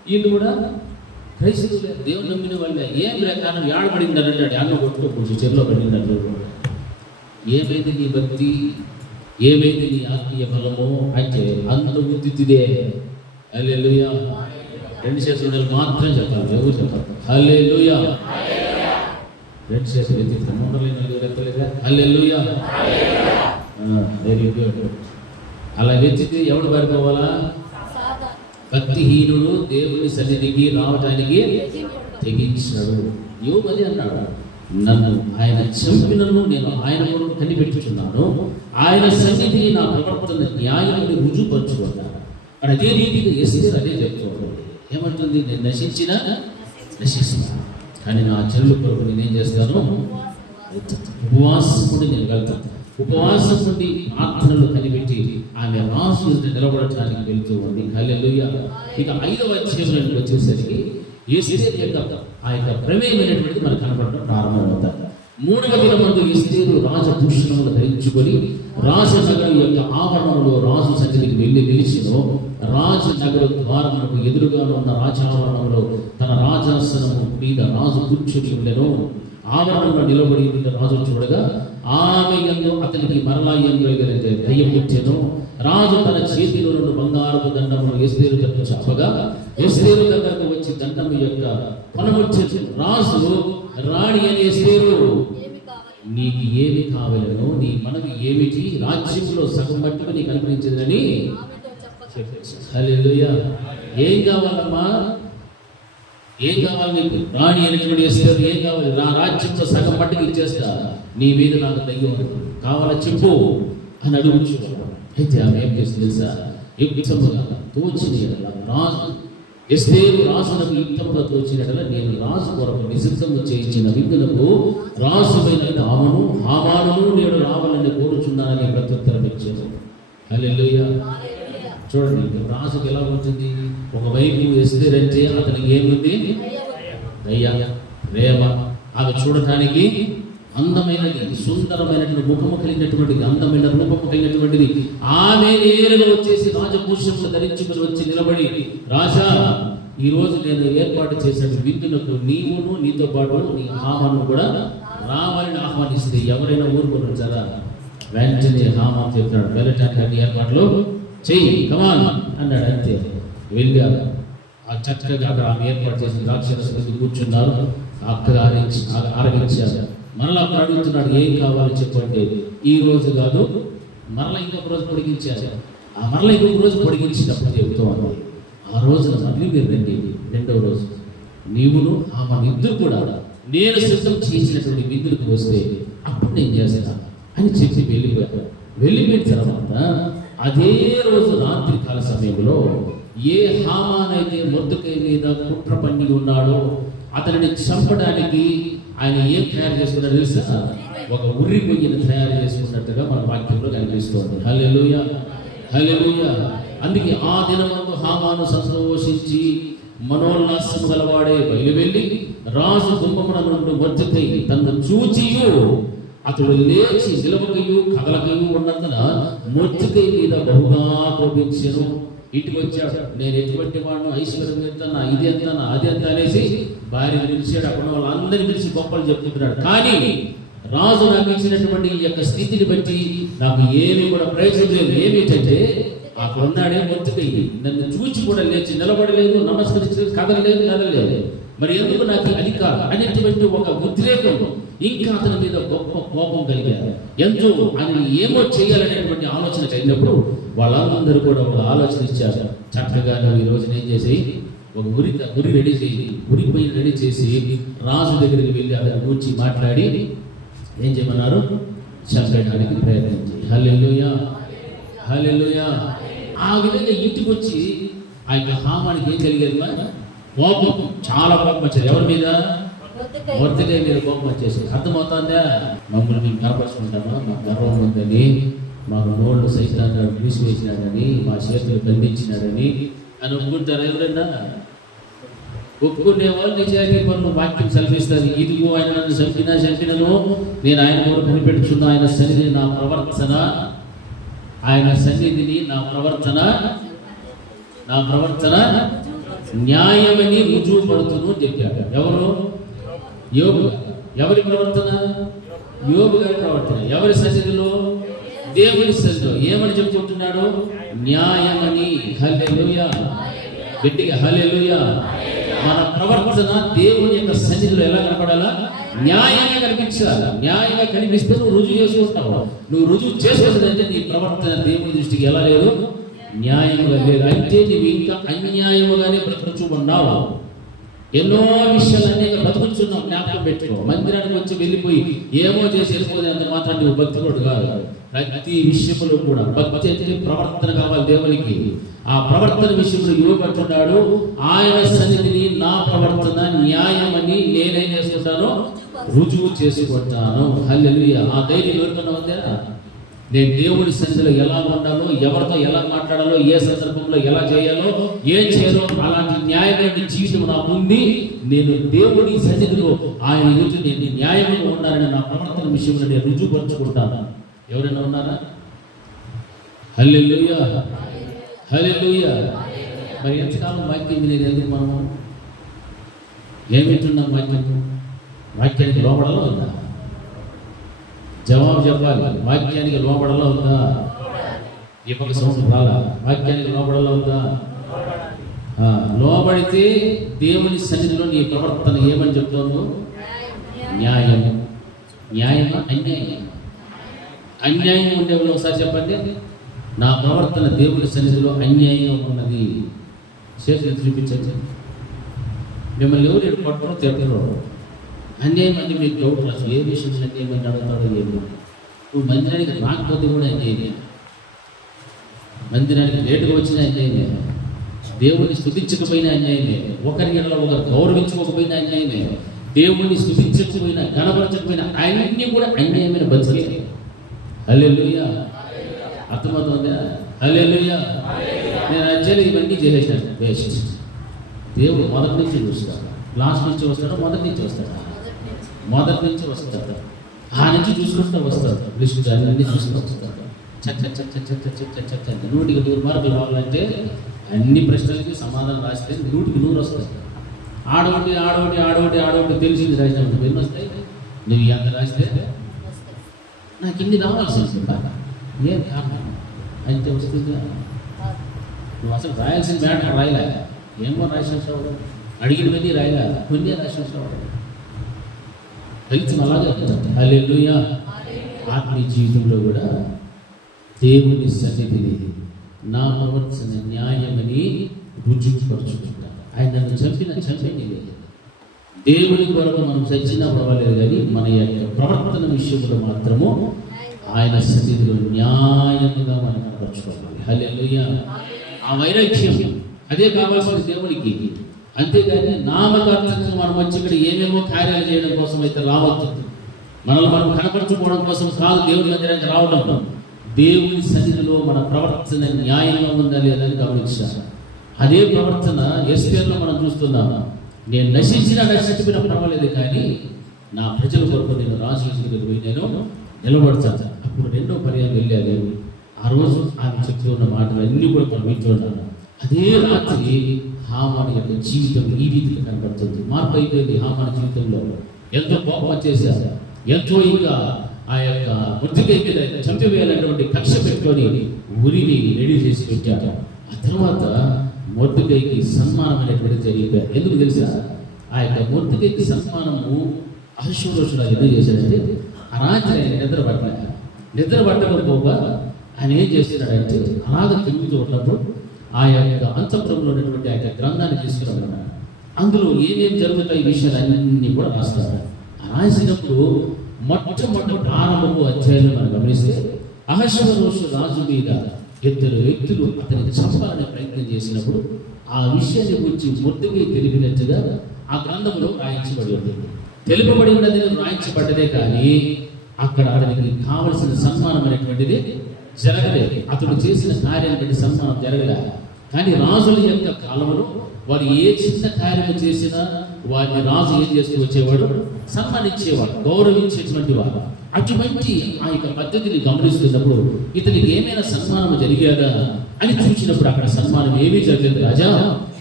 వీళ్ళు కూడా క్రైస్తవులు లేదు, దేవుని నమ్మిన వాళ్ళే. ఏం కారణం? ఏడబడిందనంటాడు, అన్న కొట్టుకో కొంచెం చెరులో పడిందంటాడు. ఏమైంది నీ భక్తి? ఏమైంది నీ ఆత్మీయ బలము అంటే అంత ఉత్తిదే. హల్లెలూయా. 2 చేతులు మాత్రం చెప్పాలి, ఎవరు చెప్పాలి? హల్లెలూయా. 2 చేతులు ఎత్తి ఉండలేని ఎత్తలేదా? హల్లెలూయా. Very good. అలా వెతికి ఎవడు పారిపోవాలా? భక్తిహీనుడు దేవుని సన్నిధికి రావడానికి తెగించాడు. యోబు అది అన్నాడు, నన్ను ఆయన చంపినను నేను ఆయన కొరకు కనిపెట్టుచున్నాను, ఆయన సన్నిధి నా ప్రవర్తన న్యాయాన్ని రుజుపరుచుకున్నాను. అదే రీతిగా ఎస్తేరు అదే చెప్తున్నాడు. ఏమంటుంది? నేను నశించినా కానీ నా చెల్లు కొరకు నేనేం చేస్తాను? ఉపవాసం నుండి నేను వెళ్తాను. ఉపవాసం నుండి ప్రార్థనలు కనిపెట్టి ఆమె రాజు నిలబడటానికి వెళ్తూ ఉంది. హల్లెలూయా. ఇక 5వ అధ్యాయంలోకి వచ్చేసరికి ఎస్తేరు యొక్క ఆ యొక్క ప్రమేయమైనటువంటిది మనకు కనపడడం ప్రారంభమవుతారు. 3వ దినమందు ఎస్తేరు రాజభూషణములు ధరించుకొని రాజనగరం యొక్క ఆవరణంలో రాజు సన్నిధికి వెళ్ళి నిలిచినో రాజనగర ద్వారములకు ఎదురుగా ఉన్న రాజావరణంలో తన రాజాసనము మీద రాజు కూర్చుని ఉండెను. ఆవరణంలో నిలబడి రాజు చూడగా ఆమె యందు అతనికి మరలా దయ్యం పుట్టెను. రాజు తన చేతిలో నుండి బంగారపు దండమును ఎస్తేరు దగ్గర చెప్పగా ఎస్తేరు దగ్గరకు వచ్చి దండము యొక్క కొనముచ్చి రాజు రాణి అని ఎస్తేరు నీకు ఏమి కావాలను, నీ మనవి ఏమిటి, రాజ్యంలో సగం మట్టుకు నీకు అనిపించిందని హల్లెలూయా. ఏం కావాలమ్మా, ఏం కావాలి నీకు? రాణి అనేటువంటి ఎస్తేరు ఏం కావాలి? నా రాజ్యంలో సగం మట్టుకు ఇచ్చేస్తా, నీ మీద నాకు దయ్యం కావాలా చెప్పు అని అడుగుచు. అయితే ఆమె ఏం చేసి తెలుసా, యుక్తముగా తోచిన రాజు ఎస్తేరు రాజునకు యుక్తముగా తోచినట్ల నేను రాజు కొరకు నిశ్చితము చేయించిన విందులకు రాజుమైన హామానును నేను రావాలని కోరుచున్నానని ప్రత్యుత్తరం ఇచ్చాను. హల్లెలూయా. చూడండి రాజుకి ఎలా ఉంటుంది, ఒకవైపు ఎస్తేరు అంటే అతనికి ఏముంది, దయ్య ప్రేమ, ఆమె చూడటానికి అందమైనది, సుందరమైనటువంటి ముఖము కలిగినటువంటిది, అందమైన రూపము కలిగినటువంటిది. ఆమె నేరుగా వచ్చేసి రాజభూషణను ధరించుకుని వచ్చి నిలబడి, రాజా ఈ రోజు నేను ఏర్పాటు చేసిన విందులకు నీవును నీతో పాటు నీ హామాను కూడా రావాలని ఆహ్వానిస్తే ఎవరైనా ఊరుకొని వచ్చారా? వెంటనే హామాన్ చెప్తున్నాడు, వెళ్ళటానికి అన్ని ఏర్పాట్లు చెయ్యి, కమాన్ అన్నాడు. అంతే వెళ్ళారు. ఆ చక్కగా అక్కడ ఆమె ఏర్పాటు చేసిన ద్రాక్షరసం కూర్చున్నారు. అక్కడ ఆరగించారు. మరలా అక్కడ అడుగుతున్నాడు, ఏం కావాలి చెప్పండి. ఈ రోజు కాదు, మరలా ఇంకొక రోజు పొడిగించారు. ఆ మరలా ఇంకొక రోజు పొడిగించినప్పుడు చెబుతాను, ఆ రోజున మళ్ళీ మీరు రండి, రెండవ రోజు నీవును ఆమె ఇద్దరు కూడా నేను సిద్ధం చేసినటువంటి విందులకు వస్తే అప్పుడు నేను చేస్తాను అని చెప్పి వెళ్ళిపోయారు. వెళ్ళిపోయిన తర్వాత అదే రోజు రాత్రి కాల సమయంలో ఏ హామానైతే మొర్దెకై మీద కుట్ర పన్ని ఉన్నాడో అతనిని చంపడానికి ఆయన ఏం తయారు చేసుకున్నాడు తెలుసా? ఒక ఉర్రి పొయ్యిని తయారు చేసుకున్నట్టుగా మన వాక్యంలో కనిపిస్తోంది. హల్లెలూయా, హల్లెలూయా. అందుకే ఆ దినమందు హామాను సంతోషించి మనోల్లాసము గలవాడే బయలువెళ్ళి రాజు గుమ్మమున నుండి మొర్దెకై తనను చూచియు అతడు లేచి నిలవకయు కదలకయు ఉన్నందున మొర్దెకై మీద బహుగా కోపించెను. ఇంటికి వచ్చాడు, నేను ఎటువంటి వాడు, ఐశ్వర్యం ఎంతనా, ఇది ఎంతనా, అది ఎంత అనేసి భార్యను పిలిచాడు. అక్కడ వాళ్ళందరినీ పిలిచి గొప్పలు చెప్తున్నాడు. కానీ రాజు నాకు ఇచ్చినటువంటి ఈ యొక్క స్థితిని బట్టి నాకు ఏమీ కూడా ప్రయోజనం లేదు. ఏమిటంటే అక్కడ ఉన్నాడే మొర్దెకై నన్ను చూచి కూడా లేచి నిలబడలేదు, నమస్కరించలేదు, కదలలేదు. మరి ఎందుకు నాకు అధికారం అనేటువంటి ఒక ఉద్రేకం, ఇంకా అతని మీద గొప్ప కోపం కలిగారు. ఎంతో ఆయన ఏమో చేయాలనేటువంటి ఆలోచన కలిగినప్పుడు వాళ్ళందరూ కూడా ఒక ఆలోచన ఇచ్చారు. చక్కగా నువ్వు ఈ రోజున ఏం చేసి ఒక గురి రెడీ చేయి, గురి పోయి రెడీ చేసి రాజు దగ్గరికి వెళ్ళి అతని గురించి మాట్లాడి ఏం చేయమన్నారు, చంపడానికి ప్రయత్నించి. హల్లెలూయా, హల్లెలూయా. ఆ విధంగా ఇంటికి వచ్చి ఆ యొక్క హామానికి ఏం కలిగేది, కోపం, చాలా కోపం వచ్చారు. ఎవరి మీద? మొర్దెకై మీద కోపం వచ్చేసి. అర్థమవుతుందా? మమ్మల్ని మేము కనపరుచుకుంటామా, మాకు గర్వం ఉందని, మాకు నోళ్ళు సైతాన్ని మూసివేసినాడని, మా చేతులు బంధించినాడని అని ఒప్పుకుంటారు ఎవరైనా? ఒప్పుకునే వాళ్ళు నిజానికి పనులు వాక్యం సెలవిస్తారు. ఇదిగో ఆయన నన్ను చంపినను నేను ఆయన కూడా కనిపెట్టుచున్నా, ఆయన సన్నిధిని నా ప్రవర్తన, ఆయన సన్నిధిని నా ప్రవర్తన న్యాయమని రుజువు పడుతును చెప్పాడు. ఎవరు? యోబు. ఎవరి ప్రవర్తన? యోబు గారి ప్రవర్తన. ఎవరి సన్నిధిలో? దేవుని సన్నిధిలో. ఏమని చెప్పుకుంటున్నాడు? న్యాయమని. హల్లెలూయా, గట్టిగా హల్లెలూయా. మన ప్రవర్తన దేవుని యొక్క సన్నిధిలో ఎలా కనపడాలా? న్యాయంగా కనిపించాలి. న్యాయంగా కనిపిస్తే నువ్వు రుజువు చేసుకుంటావు. నువ్వు రుజువు చేసుకోలేదంటే నీ ప్రవర్తన దేవుని దృష్టికి ఎలా లేదు? న్యాయముగా లేదు. అయితే నువ్వు ఇంకా అన్యాయముగానే బ్రతుకుచున్నావు. ఎన్నో విషయాలు అనేక బ్రతుకుచున్నావు. జ్ఞాపకం పెట్టుకో. మందిరానికి వచ్చి వెళ్ళిపోయి ఏమో చేసి వెళ్ళిపోతే అంత మాత్రం నువ్వు భక్తుడు కాదు. ప్రతి విషయంలో కూడా భక్తి అంటే ప్రవర్తన కావాలి దేవునికి. ఆ ప్రవర్తన విషయంలో యోబుతున్నాడు, ఆయన సన్నిధిని నా ప్రవర్తన న్యాయమని నేనేం చేసుకుంటాను, రుజువు చేసుకుంటాను. హల్లెలూయా. ఆ ధైర్యం ఎవరికన్నా ఉందా? నేను దేవుడి సన్నిధిలో ఎలా ఉండాలో, ఎవరితో ఎలా మాట్లాడాలో, ఏ సందర్భంలో ఎలా చేయాలో, ఏం చేయాలో అలాంటి న్యాయమైన జీవితం నాకు ఉంది. నేను దేవుడి సన్నిధిలో ఆయన ఎదుటి నేను న్యాయంగా ఉండాలని నా ప్రవర్తన విషయంలో నేను రుజువుపరుచుకుంటాను. ఎవరైనా ఉన్నారా? హల్లెలూయా, హల్లెలూయా. మరి ఎంతకాలం వాక్యం వినేది మనము ఏం వింటున్నాం? వాక్యానికి లోపడలో ఉందా? జవాబు చెప్పాలి. వాక్యానికి లోపడలో ఉందా? ఈ పక్క సౌండ్ రాలా, వాక్యానికి లోపడలో ఉందా? లోబడితే దేవుని సన్నిధిలో నీ ప్రవర్తన ఏమని చెప్తాను? న్యాయం. న్యాయమా అన్యాయం? అన్యాయం ఉండేవాళ్ళు ఒకసారి చెప్పండి. నా ప్రవర్తన దేవుని సన్నిధిలో అన్యాయంగా ఉన్నది. చేతులు చూపించండి. మిమ్మల్ని ఎవరు కొట్టడం తిట్టరు. అన్యాయం అంటే మీకు డౌట్ అసలు ఏ విషయం అన్యాయం అడుగుతాడో ఏమో. నువ్వు మందిరానికి రాకపోతే కూడా అన్యాయమే, మందిరానికి లేటుగా వచ్చిన అన్యాయమే, దేవుణ్ణి స్తుతించకపోయినా అన్యాయమే, ఒకరి ఒకరు గౌరవించకపోయినా అన్యాయమే, దేవుణ్ణి స్తుతించకపోయినా కనబరచకపోయినా అన్నీ కూడా అన్యాయమైన బతికే. హల్లెలూయా. అర్థమవుతుందా? హల్లెలూయా. నేను అజ్జలు ఇవన్నీ చేసేసాను వేస్ట్. దేవుడు మొదటి నుంచి చూస్తాడు, లాస్ట్ నుంచి వస్తాడు, మొదటి నుంచి వస్తాడు, మొదటి నుంచి వస్తాడు, ఆ నుంచి చూసుకుంటూ వస్తాడు, లిస్ట్ అన్నీ చూసుకుంటూ వస్తాడు. చక్క 100కి 100 మార్కులు రావాలంటే అన్ని ప్రశ్నలకి సమాధానం రాస్తే 100కి 100 వస్తాయి. ఆడొకటి తెలిసింది రాసినప్పుడు ఎన్ని వస్తాయి? నువ్వు ఎంత రాస్తే నాకు ఇన్ని రావాల్సింది ఏం కారణం అయితే వస్తుందా? నువ్వు అసలు రాయాల్సిన మ్యాటర్ రాయలే, ఏమో రాసినట్టు అడిగినవన్నీ రాయలే, కొన్ని రాసినట్టు ఫలితం అలాగే ఉంటుంది. హల్లెలూయా. ఆత్మీయ జీవితంలో కూడా దేవుని సన్నిధిని నా ప్రవర్తన న్యాయమని రుజువుపరుచుకుంటాను. ఆయన నన్ను చంపింది దేవుని కొరకు మనం చచ్చినా పర్వాలేదు, కానీ మన యొక్క ప్రవర్తన విషయంలో మాత్రము ఆయన సన్నిధిలో న్యాయముగా మనం కనపరచుకోవాలి. హల్లెలూయా. ఆ వైరాగ్యం అదే కావాల్సిన దేవునికి. అంతేగాని నామకార్థంగా మనం వచ్చి ఇక్కడ ఏమేమో కార్యాలు చేయడం కోసం అయితే రావద్దు. మనల్ని మనం కనపరచుకోవడం కోసం కాదు దేవుని మందిరానికి రావడం. దేవుని సన్నిధిలో మన ప్రవర్తన న్యాయంగా ఉందా లేదని గమనించాలి. అదే ప్రవర్తన ఎస్తేర్లో మనం చూస్తున్నాం. నేను నశించిపోయినా పర్వాలేదు, కానీ నా ప్రజల కొరకు నేను రాజు దగ్గరికి పోయి నేను నిలబడతాను. అప్పుడు 2వ పర్యాయం వెళ్ళాను. ఆ రోజు ఆయన చెప్తూ ఉన్న మాటలు అన్నీ కూడా మనం వింటున్నాను. అదే రాత్రి హామాను యొక్క జీవితం ఈ రీతిగా కనపడుతుంది. మార్పు అయిపోయింది హామాను జీవితంలో. ఎంతో కోపం వచ్చేసారు, ఎంతో ఇంకా ఆ యొక్క మృతికై మీద చంపివేయాలన్నటువంటి కక్ష పెట్టుకొని ఉరిని రెడీ చేసి పెట్టారు. ఆ తర్వాత మొర్దెకైకి సన్మానం అనేటువంటి జరిగింది. ఎందుకు తెలుసా? ఆ యొక్క మొర్దెకైకి సన్మానము అహష్వేరోషుడు ఎందుకు చేశాడంటే, ఆ రాత్రి ఆయన నిద్ర పట్టకపోగా ఆయన ఏం చేస్తున్నాడంటే అలాగ తిరుగుతూ ఉన్నప్పుడు ఆ యొక్క అంతఃపురంలో ఉన్నటువంటి ఆ యొక్క గ్రంథాన్ని తీసుకురాడు. అందులో ఏమేమి జరుగుతాయి విషయాలన్నీ కూడా రాస్తారు. రాసినప్పుడు మొట్టమొదటి ప్రారంభపు అధ్యాయంలో మనం గమనిస్తే అహష్వేరోషు రాజు మీద 2 వ్యక్తులు అతనికి చంపాలనే ప్రయత్నం చేసినప్పుడు ఆ విషయాన్ని గురించి మొర్దెకై తెలిపినట్టుగా ఆ గ్రంథంలో రాయించబడి ఉంటుంది. తెలుపబడి ఉన్నది రాయించబడ్డదే, కానీ అక్కడ అతనికి కావలసిన సన్మానం అనేటువంటిది జరగలేదు. అతడు చేసిన కార్యాన్ని బట్టి సన్మానం జరగలేదు. కానీ రాజుల యొక్క కాలంలో వారు ఏ చిన్న కార్యం చేసినా వారిని రాజు ఏం చేస్తూ వచ్చేవాడు? సన్మానించేవాడు, గౌరవించేటువంటి వాడు. అటువంటి ఆ యొక్క పద్ధతిని గమనిస్తున్నప్పుడు ఇతనికి ఏమైనా సన్మానం జరిగాదా అని చూసినప్పుడు అక్కడ సన్మానం ఏమీ జరగలేదు రాజా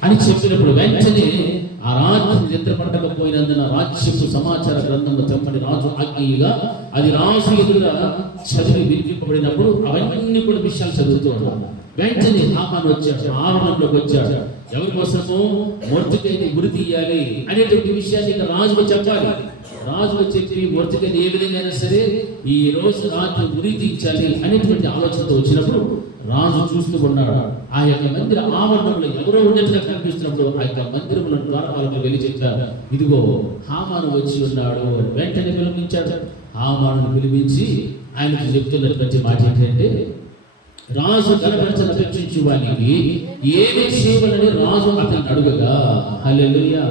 అని చెప్పినప్పుడు వెంటనే ఆ రాజు నిద్ర పట్టకపోయినందున రాజ్యపు సమాచార గ్రంథంలో తెమ్మని రాజు ఆజ్ఞగా అది రాజు ఎదురుగా చదివి వినిపింపబడినప్పుడు అవన్నీ కూడా విషయాలు చదువుతూ ఉన్నాడు. వెంటనే హామాను వచ్చాడు, ఆవరణలోకి వచ్చాడు. ఎవరి కోసము? మొర్దెకైని ఉరి తీయాలి అనేటువంటి విషయాన్ని ఇక రాజుకు చెప్పాలి. రాజుకు చెప్పి మొర్దెకైని ఏ విధంగా అయినా సరే ఈ రోజు రాత్రి ఉరి తీర్చాలి అనేటువంటి ఆలోచనతో వచ్చినప్పుడు రాజు చూస్తూ ఉన్నాడు. ఆ యొక్క మందిర ఆవరణంలో ఎవరో ఉన్నట్టుగా కనిపిస్తున్నప్పుడు ఆ యొక్క మందిరంలో ద్వారపాలకు వెళ్ళి చెప్పారు, ఇదిగో హామాను వచ్చి ఉన్నాడు. వెంటనే పిలిపించాడు. హామాను పిలిపించి ఆయనకు చెప్తున్నటువంటి మాట ఏంటంటే, రాజు కనపరచని అపేక్షించు వానికి ఏమి చేయవలని రాజు అతన్ని అడుగగా. హల్లెలూయా.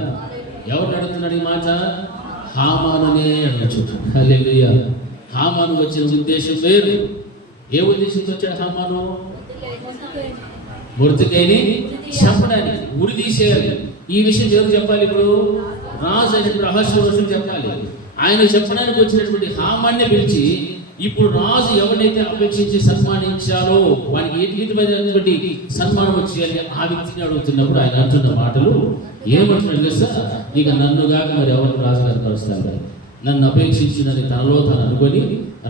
ఎవరు అడుగుతున్నాడు ఈ మాట? హామానునే అడుగుతాడు. హల్లెలూయా. హామాను వచ్చిన ఉద్దేశం వేరు. ఏ ఉద్దేశంతో వచ్చాడు హామాను? మొర్దెకైని చంపడానికి, ఉరి తీసేయాలి. ఈ విషయం ఎవరు చెప్పాలి? ఇప్పుడు రాజు అయినప్పుడు అహష్వేరోషుడు చెప్పాలి. ఆయన చెప్పడానికి వచ్చినటువంటి హామాన్ని పిలిచి ఇప్పుడు రాజు ఎవరినైతే అపేక్షించి సన్మానించాలో వానికి ఏ విధమైనటువంటి సన్మానం వచ్చేయాలి ఆ వ్యక్తిని అడుగుతున్నప్పుడు ఆయన అంటున్న మాటలు ఏమంటున్నాడు తెలుసా? ఇక నన్ను కాక మరి ఎవరు రాజుగారు కలుస్తారు? నన్ను అపేక్షించినది తనలో తను అనుకొని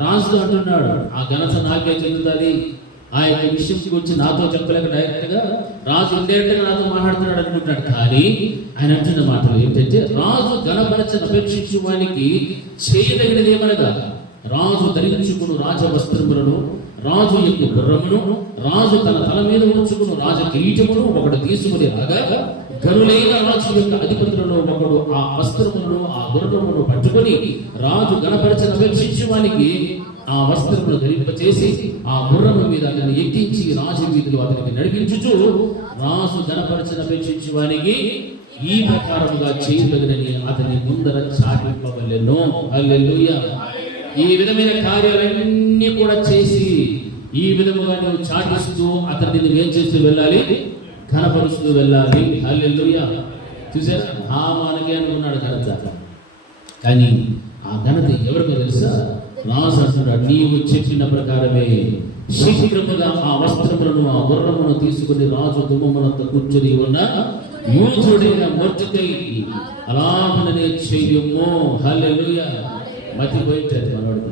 రాజు అంటున్నాడు, ఆ ఘనత నాకే చెందుతుంది, ఆ యొక్క విషయం గురించి నాతో చెప్పలేక డైరెక్ట్గా రాజు ఇండైరెక్ట్గా నాతో మాట్లాడుతున్నాడు అనుకుంటున్నాడు. కానీ ఆయన అంటున్న మాటలు ఏంటంటే, రాజు గణపరచను అపేక్షించు వానికి చేయదగినది ఏమనగా, రాజు ధరించుకును రాజవస్త్రములను, రాజు యొక్క గుర్రమును, రాజు తన తల మీద ఉంచుకును రాజ కిరీటమును ఒకడు తీసుకుని రాగా, గనులైన రాజు యొక్క అధిపతులలో ఒకడు ఆ వస్త్రములను ఆ గుర్రమును పట్టుకొని రాజు గణపరచను అపేక్షించు వానికి ఆ వస్త్రమును ధరింపచేసి ఆ గుర్రము మీద అతన్ని ఎక్కించి రాజు వీధులు అతనికి నడిపించుచు, రాజు గణపరచను అపేక్షించు వానికి ఈ ప్రకారముగా చేయదగినని అతని ముందర చాటింపవలెను. హల్లెలూయా. ఈ విధమైన కార్యాలన్నీ కూడా చేసి ఈ విధముగా నువ్వు చాటిస్తూ అతన్ని నువ్వేం చేస్తూ వెళ్ళాలి, ఘనపరుస్తూ వెళ్ళాలి. హల్లెలూయా. చూసారా, హామానుకే అనుకున్నాడు ఘనత, కానీ ఆ ఘనత ఎవరికో తెలుసా? రాజు అంటున్నాడు, నీవు చెప్పిన ప్రకారమే శీఘ్రముగా ఆ వస్త్రములను ఆ గుర్రమును తీసుకుని రాజు దుమ్మమునంత కూర్చొని ఉన్న యూదుడైన మొర్దెకైకి అలాగనే చెయ్యము. హల్లెలూయా. మతిపోయింటాడు మనవాడికి.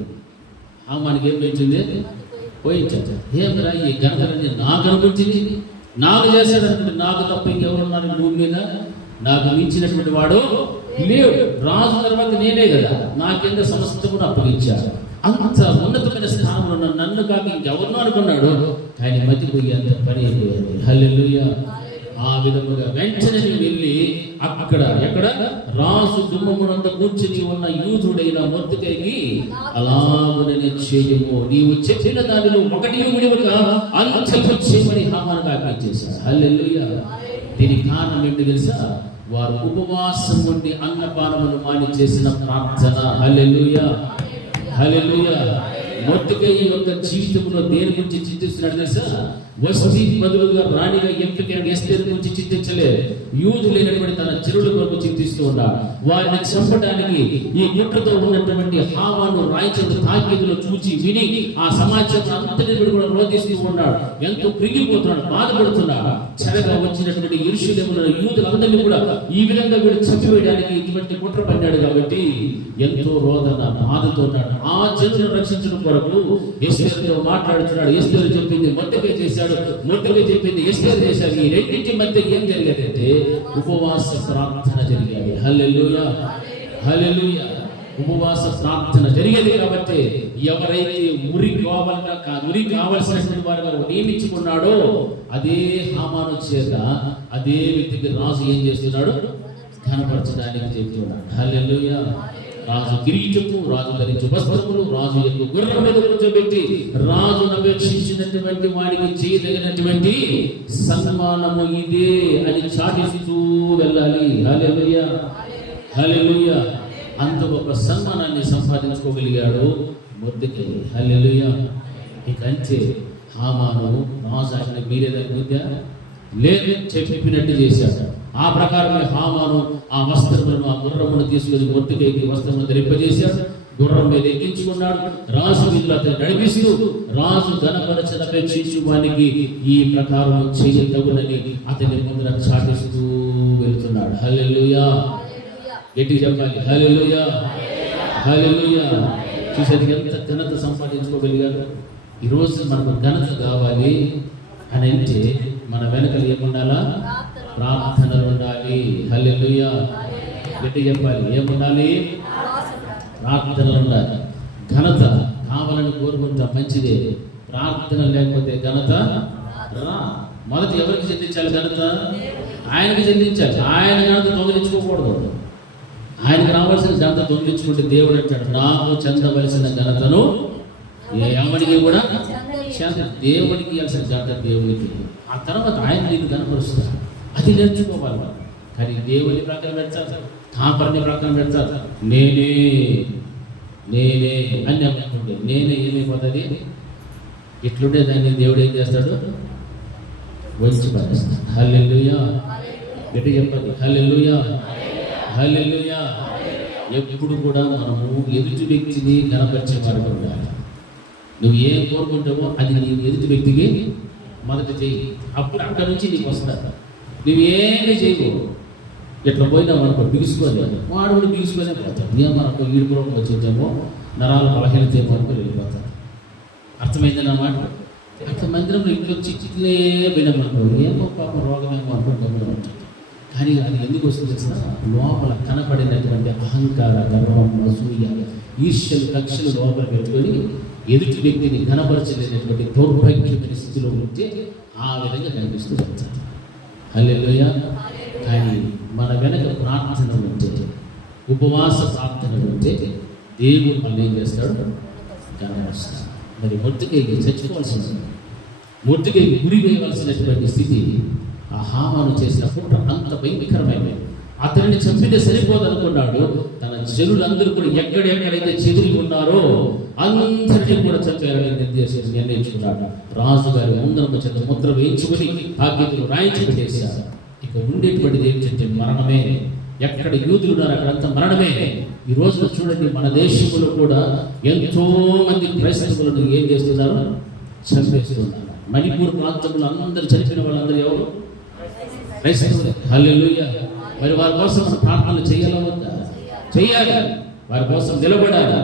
మనకి ఏం పెంచింది? పోయించాడు. ఏమరా ఈ ఘనతలని నాకు అనిపించింది, నాకు చేశాడు అనుకుంటే, నాకు తప్ప ఇంకెవరున్నారు భూమి మీద? నాకు మించినటువంటి వాడు లేడు. రాజు తర్వాత నేనే కదా, నాకెంత సమస్తమును అప్పగించాడు. అంత ఉన్నతమైన స్థానంలో నన్ను కాక ఇంకెవరినో అనుకున్నాడు, కానీ మతిపోయి అంత పని అయిపోయింది. హల్లెలూయా. ఆ విధముగా వెంటనే వెళ్ళి అక్కడ ఎక్కడ రాజు దుమ్మమునంత కూర్చుని ఉన్న యూదుడైన మొర్దెకైకి అలాగనే చేయము, నీవు చెప్పిన దానిలో ఒకటి విడివక అంతకు చేయమని హామానుకు ఆజ్ఞాపించేశాడు. హల్లెలూయా. దీనికి కారణం ఏంటి తెలుసా? వారు ఉపవాసం ఉండి అన్నపానములు మాని చేసిన ప్రార్థన. హల్లెలూయా. హల్లెలూయా. మొర్దెకై యొక్క జీవితంలో దేని గురించి చింతిస్తున్నాడు తెలుసా? వస్తీ బదులుగా రాణిగా ఎంపికైన ఎస్తేరు గురించి చింతించలే, యూదులైనటువంటి తన చెరువుల కొరకు చింతిస్తూ ఉన్నాడు. వారిని చంపడానికి ఈ గుట్లతో ఉన్నటువంటి హామాను రాయిచంద్ర తాకీదులో చూచి విని ఆ సమాచారం అంతటి కూడా రోధిస్తూ ఉన్నాడు. ఎంతో కృంగిపోతున్నాడు, బాధపడుతున్నాడు. చెరగా వచ్చినటువంటి యెరూషలేములో యూదులందరినీ కూడా ఈ విధంగా వీడు చంపివేయడానికి ఇటువంటి కుట్ర పన్నాడు కాబట్టి ఎంతో రోదన బాధతో ఉన్నాడు. ఆ జనులను రక్షించడం కొరకు ఎస్తేరుతో మాట్లాడుతున్నాడు. ఎస్తేరు చెప్పింది మొర్దెకై చేశాడు, మొర్దెకై చెప్పింది ఎస్తేరు చేశాడు. ఈ రెండింటి మధ్య ఏం జరిగేదంటే ఉపవాస ప్రార్థన జరిగేది. హల్లెలూయా. హల్లెలూయా. ఉపవాస ప్రార్థన జరిగేది కాబట్టి ఎవరైతే ఉరి కావలసినటువంటి వారుగా నియమించుకున్నాడో అదే హామాను చేత అదే వ్యక్తికి రాజు ఏం చేస్తున్నాడు? ఘనపరచడానికి చెప్తున్నాడు. హల్లెలూయా. రాజు కిరీటము, రాజు ధరించు వస్త్రములు, రాజు యొక్క గుర్రం మీద కూర్చోబెట్టి రాజును అపేక్షించినటువంటి వాడికి చేయదగినటువంటి సన్మానము ఇదే అని చాటిస్తూ వెళ్ళాలి. హల్లెలూయా. హల్లెలూయా. అంత గొప్ప సన్మానాన్ని సంపాదించుకోగలిగాడు మొర్దెకై. హల్లెలూయా. ఇక అంతే హామాను రాజు ఆయన మీరేదనుకుందా లేదు చెప్పినట్టు చేశాడు. ఆ ప్రకారమే హామాను ఆ వస్త్రములను ఆ గుర్రమును తీసుకుని మొర్దెకైకి వస్త్రమును ధరింపజేశాడు. గుర్రం మీద ఎక్కించుకున్నాడు. రాజు వీళ్ళు అతను నడిపిస్తూ రాజు ఘనపరచను అపేక్షించు వానికి ఈ ప్రకారం చేయతగునని అతని ముందర చాటిస్తూ వెళ్తున్నాడు. హల్లెలూయా. గట్టి చెప్పాలి. హల్లెలూయా. హల్లెలూయా. చూసేది ఎంత ఘనత సంపాదించుకోగలిగారు. ఈరోజు మనకు ఘనత కావాలి అని అంటే మన వెనకలు ఏముండాలా? ప్రార్థనలు ఉండాలి. హల్లెలూయా. గట్టి చెప్పాలి. ఏముండాలి? ప్రార్థనలు ఉండాలి. ఘనత కావాలని కోరుకుంటా మంచిదే, ప్రార్థన లేకపోతే ఘనత రా. మొదటి ఎవరికి చెల్లించాలి ఘనత? ఆయనకి చెల్లించాలి. ఆయన ఘనత దొంగిలించుకోకూడదు. ఆయనకు రావాల్సిన ఘనత దొంగిలించుకుంటే దేవుడు అంటాడు, నాకు చెందవలసిన ఘనతను ఎవరికి కూడా దేవుడికి ఇవ్వాల్సిన ఘనత దేవుడికి. ఆ తర్వాత ఆయన నీకు కనపరుస్తారు. అది నేర్చుకోవాలి. కానీ దేవుని ప్రకారం పెడతారు, కాపరిని ప్రకారం పెడతారు. నేనే నేనే అని అనుకుంటే నేనే ఏమైపోతుంది? ఇట్లుంటే దాన్ని దేవుడు ఏం చేస్తాడు? వచ్చి పడేస్తాడు. హల్లెలూయా. గట్టి చెప్పండి. హల్లెలూయా. హల్లెలూయా. ఎప్పుడు కూడా మనము ఎదుటి వ్యక్తిని కనపరిచే వారు ఉండాలి. నువ్వు ఏం కోరుకుంటావో అది నీ ఎదుటి వ్యక్తికి మొదట చెయ్యి. అప్పుడు అక్కడి నుంచి నీకు వస్తారు. నువ్వేమీ చేయవు. ఇట్లా పోయినా మనకు బిగుసుకోలేదు, వాడు కూడా బిగుసుకొనే పోతాడు. ఏం మనకు ఈడుపురం వచ్చేదేమో, నరాలు బలహీనతేమో అనుకో వెళ్ళిపోతాడు. అర్థమైంది నా మాట? అట్లా మందిరంలో ఇంట్లో చిట్లే వినమనుకో ఏమో పాపం రోగమేమో అనుకుంటాం. కానీ అది ఎందుకు వస్తుంది తెలుసా? లోపల కనపడినటువంటి అహంకార, గర్వం, అసూయ, ఈర్ష్యలు, కక్షలు లోపల పెట్టుకొని ఎదుటి వ్యక్తిని కనపరచలేనటువంటి దౌర్భాగ్యమైన స్థితిలో ఉంటే ఆ విధంగా కనిపిస్తూ వచ్చారు. హల్లెలూయా. కానీ మన వెనక ప్రార్థన ఉంటే, ఉపవాస ప్రార్థన ఉంటే దేవుడు మళ్ళీ ఏం చేస్తాడు? కనపరుస్తాడు. మరి మొద్దుకైకి చచ్చిపోవాల్సింది, మొద్దుకైకి గురి వేయవలసినటువంటి స్థితి ఆ హామాను చేసినప్పుడు అంత భయంకరమైనది. అతనిని చంపితే సరిపోదనుకున్నాడు. తన జనులందరూ కూడా ఎక్కడెక్కడైతే చెదిరి ఉన్నారో అందరినీ కూడా చంపేయాలని నిర్ణయించుకున్నాడు. రాజుగారి ముందర చేత ముద్ర వేయించుకుని బాధ్యతలు రాయించి పెట్టేశారు. ఇక ఉండేటువంటిది ఏమిటంటే మరణమే. ఎక్కడ యూదులు ఉన్నారు అక్కడంతా మరణమే. ఈ రోజున చూడండి, మన దేశంలో కూడా ఎంతో మంది క్రైస్తవులను ఏం చేస్తున్నారు? చంపేస్తున్నారు. మణిపూర్ ప్రాంతంలో అందరూ చనిపోయిన వాళ్ళందరూ ఎవరు? క్రైస్తవులే. హల్లెలూయా. మరి వారి కోసం మనం ప్రార్థనలు చేయాలా వద్దా? చేయాలి. వారి కోసం నిలబడాలి.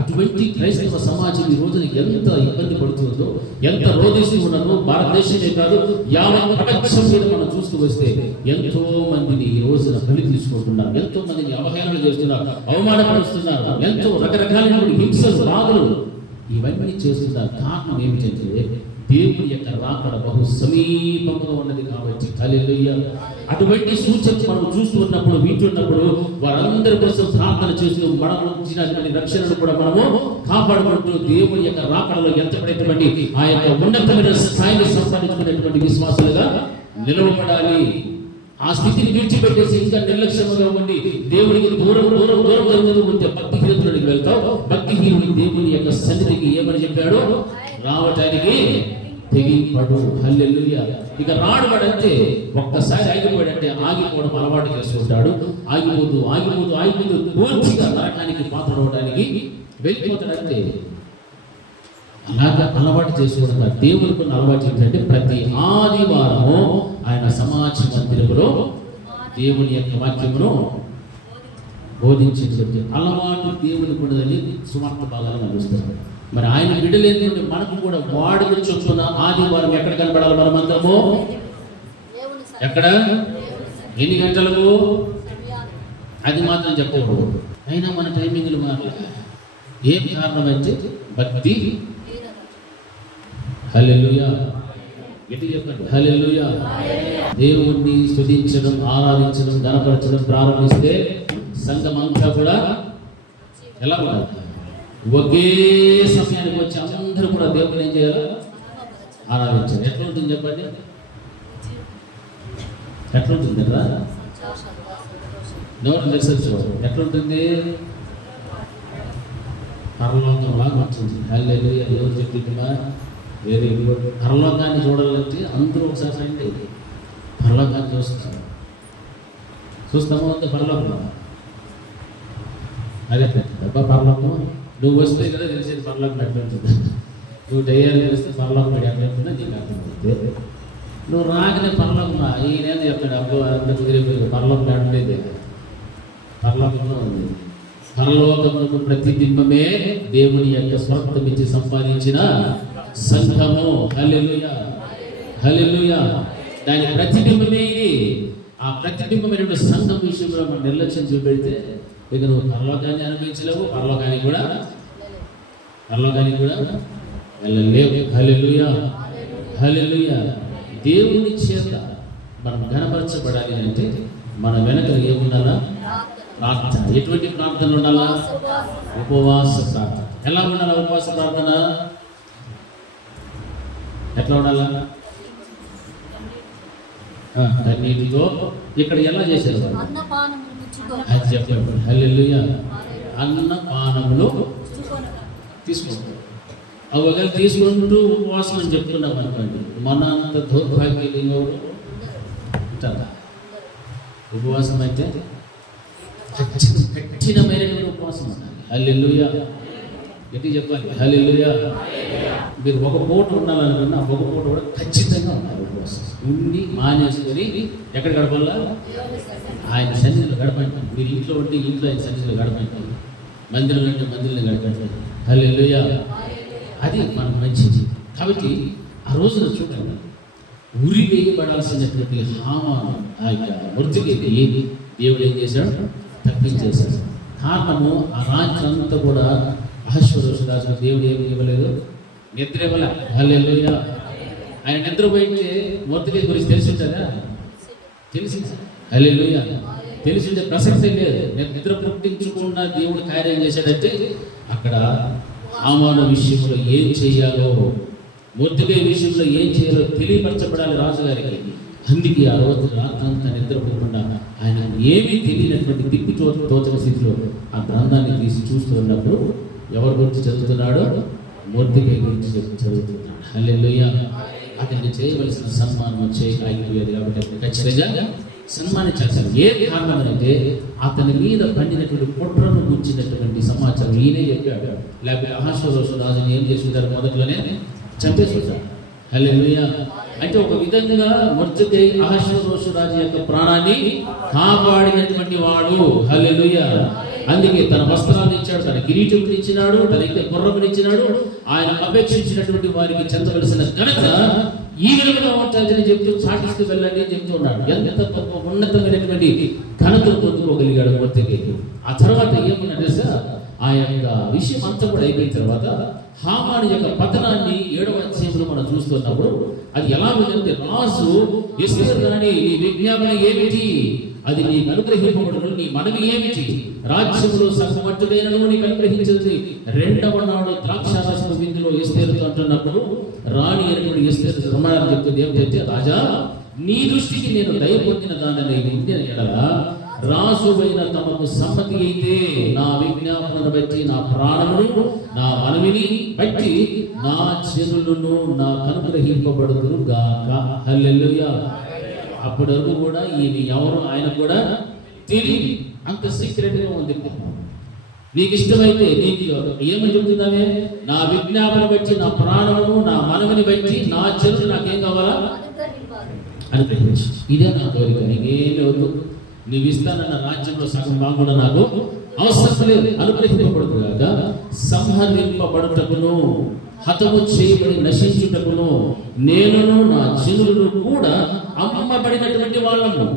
అటువంటి క్రైస్తవ సమాజం ఈ రోజున ఎంత ఇబ్బంది పడుతుందో, ఎంత రోధిస్తూ ఉన్నదో, భారతదేశమే కాదు యావత్ ప్రపంచం మీద మనం చూస్తూ వస్తే ఎంతో మందిని ఈ రోజున బలి తీసుకుంటున్నారు, ఎంతో మందిని అవహేళన చేస్తున్నారు, అవమానపరుస్తున్నారు, ఎంతో రకరకాలైన హింసలు, బాధలు ఇవన్నీ చేస్తున్నారు. కారణం ఏమిటంటే దేవుని యొక్క రాకడ బహు సమీపంగా ఉన్నది కాబట్టి. హల్లెలూయా. అటువంటి సూచనలు మనం చూస్తూ ఉన్నప్పుడు, వింటున్నప్పుడు వారందరి కోసం ప్రార్థన చేస్తూ మనం ఇచ్చినటువంటి రక్షణను కూడా మనము కాపాడుకుంటూ దేవుని యొక్క రాకడలో ఎంతపడేటువంటి ఆ యొక్క ఉన్నతమైన స్థాయిని సంపాదించుకునేటువంటి విశ్వాసాలుగా నిలవబడాలి. ఆ స్థితిని విడిచిపెట్టేసి ఇంకా నిర్లక్ష్యంగా ఉండి దేవునికి దూరం దూరం దూరం జరుగుతూ ఉంటే భక్తిహీనుడికి వెళ్తావు. భక్తిహీనుడి దేవుని యొక్క సన్నిధికి ఏమని చెప్పాడు? రావటానికి తెగిపడు. హల్లెలూయా. ఇక రాడు వాడంటే ఒక్కసారి ఆగిపోయాడంటే ఆగిపోవడం అలవాటు చేసుకుంటాడు. ఆగిపోతూ ఆగిపోతూ ఆగిపోతూ పూర్తిగా నరకానికి పాత్రవడానికి వెళ్ళిపోతాడంటే అలాగా అలవాటు చేసుకోవడం. దేవునికి అలవాటు ఏంటంటే ప్రతి ఆదివారము ఆయన సమాజ మందిరంలో దేవుని యొక్క వాక్యమును బోధించేటువంటి అలవాటు దేవుని కూడా సువార్త భాగాలను అందిస్తారు. మరి ఆయన బిడ్డలేటువంటి మనకు కూడా వాడుకు చొప్పున ఆదివారం ఎక్కడ కనబడాలి? మనమందరము ఎక్కడ, ఎన్ని గంటలకు, అది మాత్రం చెప్పకూడదు. అయినా మన టైమింగ్లు మారలేదు. ఏం కారణం అంటే భక్తి. హల్లెలూయా. ఎటు చెప్పండి? హల్లెలూయా. దేవుణ్ణి స్తుతించడం, ఆరాధించడం, ఘనపరచడం ప్రారంభిస్తే సంఘం అంతా కూడా ఎలా ఉండాలి? ఒకే సమయానికి వచ్చి అందరూ కూడా దేవుని ఏం చేయాలి? ఆరాధించాలి. ఎట్లా ఉంటుంది చెప్పండి? ఎట్లా ఉంటుంది కదా? నోట్ తెలుసు. ఎట్లుంటుంది? పరలోకంలా ఉంటుంది. హల్లెలూయా. ఎవరు చెప్పిందా? Very good. పరలోకాన్ని చూడాలంటే అందరూ ఒకసారి రండి. పరలోకాన్ని చూస్తామో అంతే. పరలోకం అదే డబ్బా పరలోకం. నువ్వు వస్తే కదా తెలిసేది పరలోకం ఎట్లుంటుంది. నువ్వు డయ్యాలు వస్తే పరలోకం ఎట్లుంటుందో నీకు అర్థమవుతుంది. నువ్వు రాగానే పరలోకం ఈయన చెప్తాడు, అబ్బో అంత కుదిరిపోయింది, పరలోకం ఎట్లేదు. పరలోకంలో ఉంది. పరలోకమునకు ప్రతిబింబమే దేవుని యొక్క స్వర్గం ఇచ్చి సంపాదించిన సంఘము. హల్లెలూయా. హల్లెలూయా. దాని ప్రతిబింబమే ఇది. ఆ ప్రతిబింబమైన సంఘం విషయంలో మనం నిర్లక్ష్యం చూపెడితే ఇక నువ్వు పరలోకాన్ని అనుభవించలేవు, పరలోకానికి కూడా వెళ్ళలేవు. హల్లెలూయా. హల్లెలూయా. దేవుని చేత మనం ఘనపరచబడాలి అంటే మన వెనక ఏముండాలా? ప్రార్థన. ఎటువంటి ప్రార్థన ఉండాలా? ఉపవాస ప్రార్థన. ఎలా ఉండాలా ఉపవాస ప్రార్థన? ఎట్లా ఉండాలా? కన్నీటితో. ఇక్కడ ఎలా చేశారు? అది చెప్పండి. హల్లెలూయా. అన్నపానములు తీసుకుంటాం. అవి ఒకవేళ తీసుకుంటూ ఉపవాసం అని చెప్తున్నాం అనుకోండి, మన అంత దౌర్భాగ్యంగా ఉంటారా? ఉపవాసం అయితే కఠినమైనటువంటి ఉపవాసం ఉండాలి. హల్లెలూయా. ఎట్టి చెప్పాలి? హల్లెలూయా. మీరు ఒక పూట ఉండాలనుకున్నా ఒక పూట కూడా ఖచ్చితంగా ఉండాలి ఉపవాసం. ఉండి మానేసుకొని ఎక్కడ గడపాలా? ఆయన సన్నిధిలో గడపండి. మీరు ఇంట్లో ఉంటే ఇంట్లో ఆయన సన్నిధిలో గడపండి. మందిరం అంటే మందిరంలో గడపండి. హల్లెలూయా. అది మనకు మంచిది. కాబట్టి ఆ రోజున చూడండి, ఉరి వేయబడాల్సినటువంటి హామాను ఆ యొక్క మృతికి దేవుడు ఏం చేశాడు? తప్పించేశాడు. కారణము ఆ రాజ్యం అంతా కూడా అహశ్వరోషు రాజు దేవుడు ఏమి ఇవ్వలేదు, నిద్ర ఇవ్వలే. హల్లెలూయా. ఆయన నిద్రపోయితే మృతికి గురించి తెలిసి ఉంటుందా? తెలిసింది. హల్లెలూయా. తెలిసి ఉండే ప్రసక్తి లేదు. నిద్ర పుట్టించకుండా దేవుడు కార్యం చేశాడంటే అక్కడ హామాను విషయంలో ఏం చేయాలో, మొర్దెకై విషయంలో ఏం చేయాలో తెలియపరచబడాలి రాజుగారికి. అందుకే ఆ రోజు రాత్రంతా నిద్రపోకుండా ఆయన ఏమీ తెలియనటువంటి దిక్కు తోచని స్థితిలో ఆ గ్రంథాన్ని తీసి చూస్తూ ఉన్నప్పుడు ఎవరి గురించి చదువుతున్నాడో? మొర్దెకై గురించి చదువుతున్నాడు. హల్లెలూయా. అతనికి చేయవలసిన సన్మానం చేయకపోయేది కాబట్టి ఖచ్చితంగా సన్మానించాల్సింది. ఏ కారణం అంటే అతని మీద పండినటువంటి కుట్రను గుర్చినటువంటి సమాచారం ఈయనే చెప్పాడు. లేకపోతే అహశ్వరోషు రాజుని ఏం చేసుకుంటారు? మొదట్లోనే చంపేసుకుంటారు. హల్లెలూయా. అంటే ఒక విధంగా మొర్దెకై అహశ్వరోషు రాజు యొక్క ప్రాణాన్ని కాపాడినటువంటి వాడు. హల్లెలూయా. అందుకే తన వస్త్రాలను ఇచ్చాడు, తన కిరీటం ఇచ్చినాడు, తన గుర్రములు ఇచ్చినాడు. ఆయన అపేక్షించినటువంటి వారికి చెందవలసిన ఘనత ఈ విధంగా ఉంటుందని చెప్తూ చాటిస్తూ వెళ్ళండి అని చెప్తూ ఉన్నాడు. ఎంత గొప్ప ఉన్నతమైనటువంటి ఘనతను పొందుకోగలిగాడు మొర్దెకై. ఆ తర్వాత ఏమన్నా తెలుసా? ఆ యొక్క విషయం అంతా కూడా అయిపోయిన తర్వాత హామాను యొక్క పతనాన్ని 7వ అధ్యాయంలో మనం చూస్తున్నప్పుడు అది ఎలా ఉందంటే, రాజు ఎస్తేరు రాణి, నీ విజ్ఞాపన ఏమిటి? అది నీకు అనుగ్రహింపబడును, నీ మనవి ఏమిటి? రాజ్యంలో సగమట్టుడైనను నీకు అనుగ్రహించింది. 2వ నాడు ద్రాక్షారసము విందులో ఎస్తేరుతో అంటున్నప్పుడు రాణి అనేటువంటి ఎస్తేరు సమాధానం చెప్తుంది. ఏమిటంటే, రాజా, నీ దృష్టికి నేను దయ పొందిన దానిని ఉండిన ఎడల రాజువైన తమకు సమ్మతి అయితే నా విజ్ఞాపనను బట్టి, నా ప్రాణమును, నా మనవిని బట్టి నా జనులను నాకు అనుగ్రహింపబడుదురు గాక. హల్లెలూయా. అప్పటి వరకు కూడా ఈయన ఎవరు ఆయన కూడా తెలియదు. అంత సీక్రెట్ గా ఉంది. నీకు ఇష్టమైతే నీకు ఏమని చెప్తున్నావే? నా విజ్ఞాపన బట్టి, నా ప్రాణమును, నా మనవిని బట్టి నా జనులు నాకేం కావాలా? అనుగ్రహించు. ఇదే నా కోరిక. నీకేమి వద్దు. నీవు ఇస్తానన్న రాజ్యంలో సగం భాగం కూడా నాకు అవసరం లేదు. అనుగ్రహింపబడుతుగా సంహరింపబడుటకును, హతము చేయబడి నశించుటకును నేనును నా జనులను కూడా అమ్మబడినటువంటి వాళ్ళము.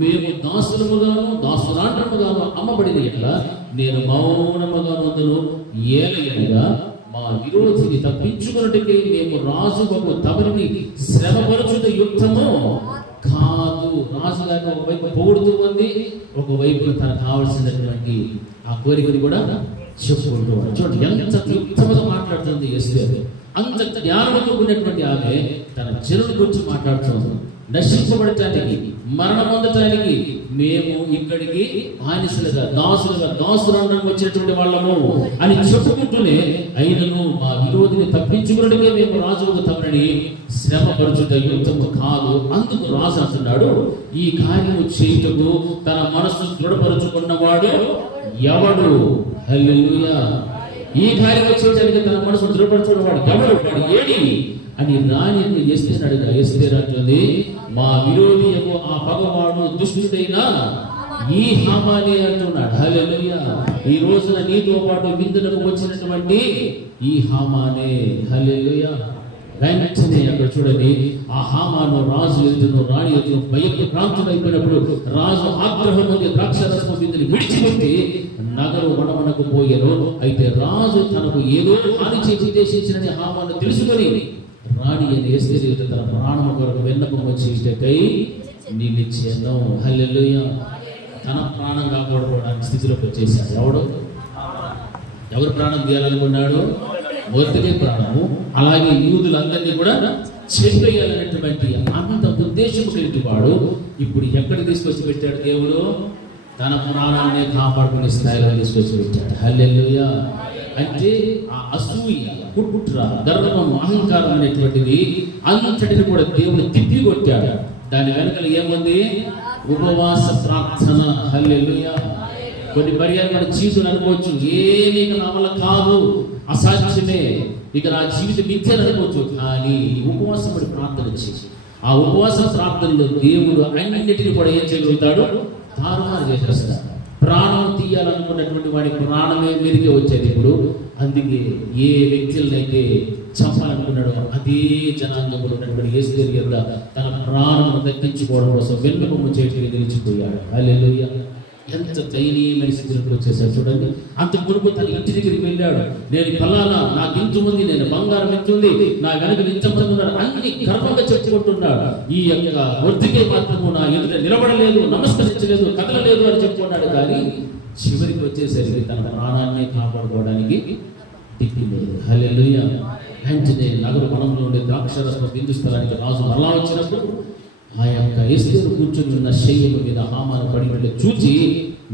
మేము దాసులముగాను దాసురాండ్రముగాను అమ్మబడిన ఎట్లా నేను మౌనముగా ఉందును. ఏలయనగా మా విరోధిని తప్పించుకున్నట్టుకే మేము రాజు ఒక తమరిని శ్రమపరచుట యుక్తము కాదు. రాజుగారిని ఒకవైపు పొగుడుతూ ఉంది, ఒకవైపు తనకు కావాల్సినటువంటి ఆ కోరికని కూడా చెప్పుకుంటూ. చూడండి ఎంత యుక్తముగా మాట్లాడుతుంది ఎస్తేరు. అంత జ్ఞానంతో ఉన్నటువంటి ఆమె తన జనుల గురించి మాట్లాడుతుంది. నశింపబడటానికి, మరణం పొందటానికి మేము ఇక్కడికి బానిసలుగా, దాసులందరం వచ్చినటువంటి వాళ్ళము అని చెప్పుకుంటూనే, అయినను మా విరోధిని తప్పించుకున్నట్టుగా మేము రాజులకు తమని శ్రమ పరచుట యుక్తము కాదు. అందుకు రాజు అంటున్నాడు, ఈ కార్యము చేయుటకు తన మనస్సు దృఢపరుచుకున్నవాడు ఎవడు? హల్లెలూయా. ఈ కార్యము చేయడానికి తన మనసు దృఢపరుచుకున్నవాడు ఎవడు? వాడు ఏడి అని రాణిని ఎస్తేనడుగా. ఎస్తేరు అంటుంది, మా విరోధి ఏమో ఆ పగవాడు దుష్టుడైన ఈ హామానే అంటున్నాడు. హల్లెలూయా. ఈ రోజున నీతో పాటు విందులకు వచ్చినటువంటి ఈ హామానే. హల్లెలూయా. వెంటనే అక్కడ చూడండి, ఆ హామాను రాజు ఎదును, రాణి ఎదును భయప్రాంతులైపోయినప్పుడు రాజు ఆగ్రహం పొంది ద్రాక్షారసము విందుని విడిచిపెట్టి నగరు వడమనకు పోయారు. అయితే రాజు తనకు ఏదో హాని చేసి ఉద్దేశించిన హామాను తెలుసుకొని రాణి అని ఎస్తేరు తన ప్రాణము కొరకు విన్నపం వచ్చేటకై నిలిచెను. హల్లెలూయా. తన ప్రాణం కాపాడుకోవడానికి స్థితిలోకి వచ్చేసాడు. ఎవరు ప్రాణం తీయాలనుకున్నాడు? మొర్దెకై ప్రాణము. అలాగే యూదులందరినీ కూడా చెప్పేయాలనేటువంటి అంత ఉద్దేశం కలిగి వాడు ఇప్పుడు ఎక్కడికి తీసుకొచ్చి పెట్టాడు? దేవుడు తన ప్రాణాన్ని కాపాడుకునే స్థాయిలో తీసుకొచ్చి పెట్టాడు. హల్లెలూయా. అంటే ఆ అసూయ, కుట్ర, గర్వం, అహంకారం అనేటువంటిది అంతటిని కూడా దేవుడు తిప్పి కొట్టాడు. దాని వెనకాల ఏముంది? ఉపవాస ప్రార్థన. హల్లెలూయా. కొన్ని పర్యాలు మన జీవితం అనుకోవచ్చు, ఏమీ నా వల్ల కాదు, అసాధ్యమే, ఇక నా జీవితం మిథ్యని అనుకోవచ్చు. కానీ ఉపవాసం పడి ప్రార్థన చేసి ఆ ఉపవాస ప్రార్థనలో దేవుడు అన్నింటిని కూడా ఏం చేయగలుగుతాడు? తారుమారు చేసేస్తాడు. ప్రాణం తీయాలనుకున్నటువంటి వాడి ప్రాణమే మీదకి వచ్చేది. ఇప్పుడు అందుకే ఏ వ్యక్తులనైతే చంపాలనుకున్నాడో అదే జనాంగంలో ఉన్నటువంటి ఎస్తేరు యొక్క తన ప్రాణం దక్కించుకోవడం కోసం వెన్నుకొమ్ము చేతికి నిలిచిపోయాడు. హల్లెలూయా. ఎంత దయనీయమైన స్థితిలోకి వచ్చేసాడు చూడండి. అంత మునుపు తన ఇంటి దగ్గరికి వెళ్ళాడు. నేను ఫలానా, నాకు ఇంతుంది, నేను బంగారం ఇంతుంది, నా వెనక ఇంతమంది ఉన్నారు, అన్ని గర్వంగా చెప్పుకుంటున్నాడు. ఈ యొక్క వర్తికే మాత్రము నా ఎదుట నిలబడలేదు, నమస్కరించలేదు, కదలలేదు అని చెప్పుకున్నాడు. కానీ చివరికి వచ్చేసరికి తన ప్రాణాన్ని కాపాడుకోవడానికి దిక్కులేదు. హల్లెలూయా. వెంటనే నగర వనంలో ఉండే ద్రాక్షరస బిందు స్థలానికి రాజు మరలా వచ్చినప్పుడు ఆ యొక్క ఎస్తేరు కూర్చొని ఉన్న శయ్యల మీద హామాను పడినట్లు చూచి,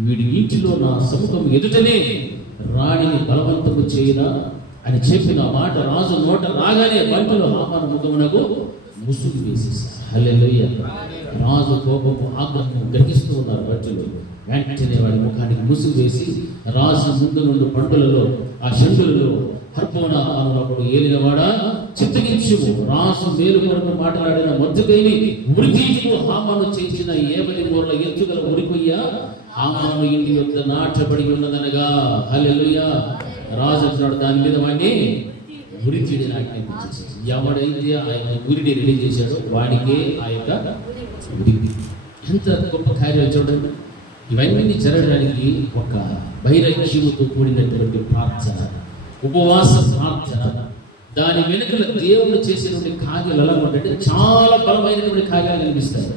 వీడి ఇంటిలో నా సముఖం ఎదుటనే రాణిని బలవంతము చేయరా అని చెప్పిన మాట రాజు నోట రాగానే బంటులో హామాను ముఖమునకు ముసుగు వేసేసారు. హల్లెలూయా. రాజు కోపము ఆగ్రహము గ్రహిస్తూ ఉన్నారు బంటులు. వెంటనే వాడి ముఖానికి ముసుగు వేసి రాజు ముందు నుండి పండులలో ఆ షండులలో హర్పోనా అన్నప్పుడు ఏలినవాడా చిత్తగించుము, రాజు మేలు కొరకు మాట్లాడిన మొద్దుకైని ఉరితీయుము, హామాను చేసిన 50 మూరల ఎత్తుగల ఉరికొయ్య హామాను ఇంటి యొక్క నాటబడి ఉన్నదనగా. హల్లెలూయా. రాజు అంటున్నాడు, దాని మీద వాడిని ఉరితీయుడి నాటి ఎవడైతే ఆయన ఉరిని రెడీ చేశాడో వాడికే ఆ యొక్క ఉరి. ఎంత గొప్ప కార్యాలు చూడండి. ఇవన్నీ జరగడానికి ఒక వైరాగ్యముతో కూడినటువంటి ప్రార్థన, ఉపవాస ప్రార్థన, దాని వెనుకల దేవుడు చేసినటువంటి కార్యాలు ఎలా ఉంటే చాలా బలమైనటువంటి కార్యాలు కనిపిస్తాయి.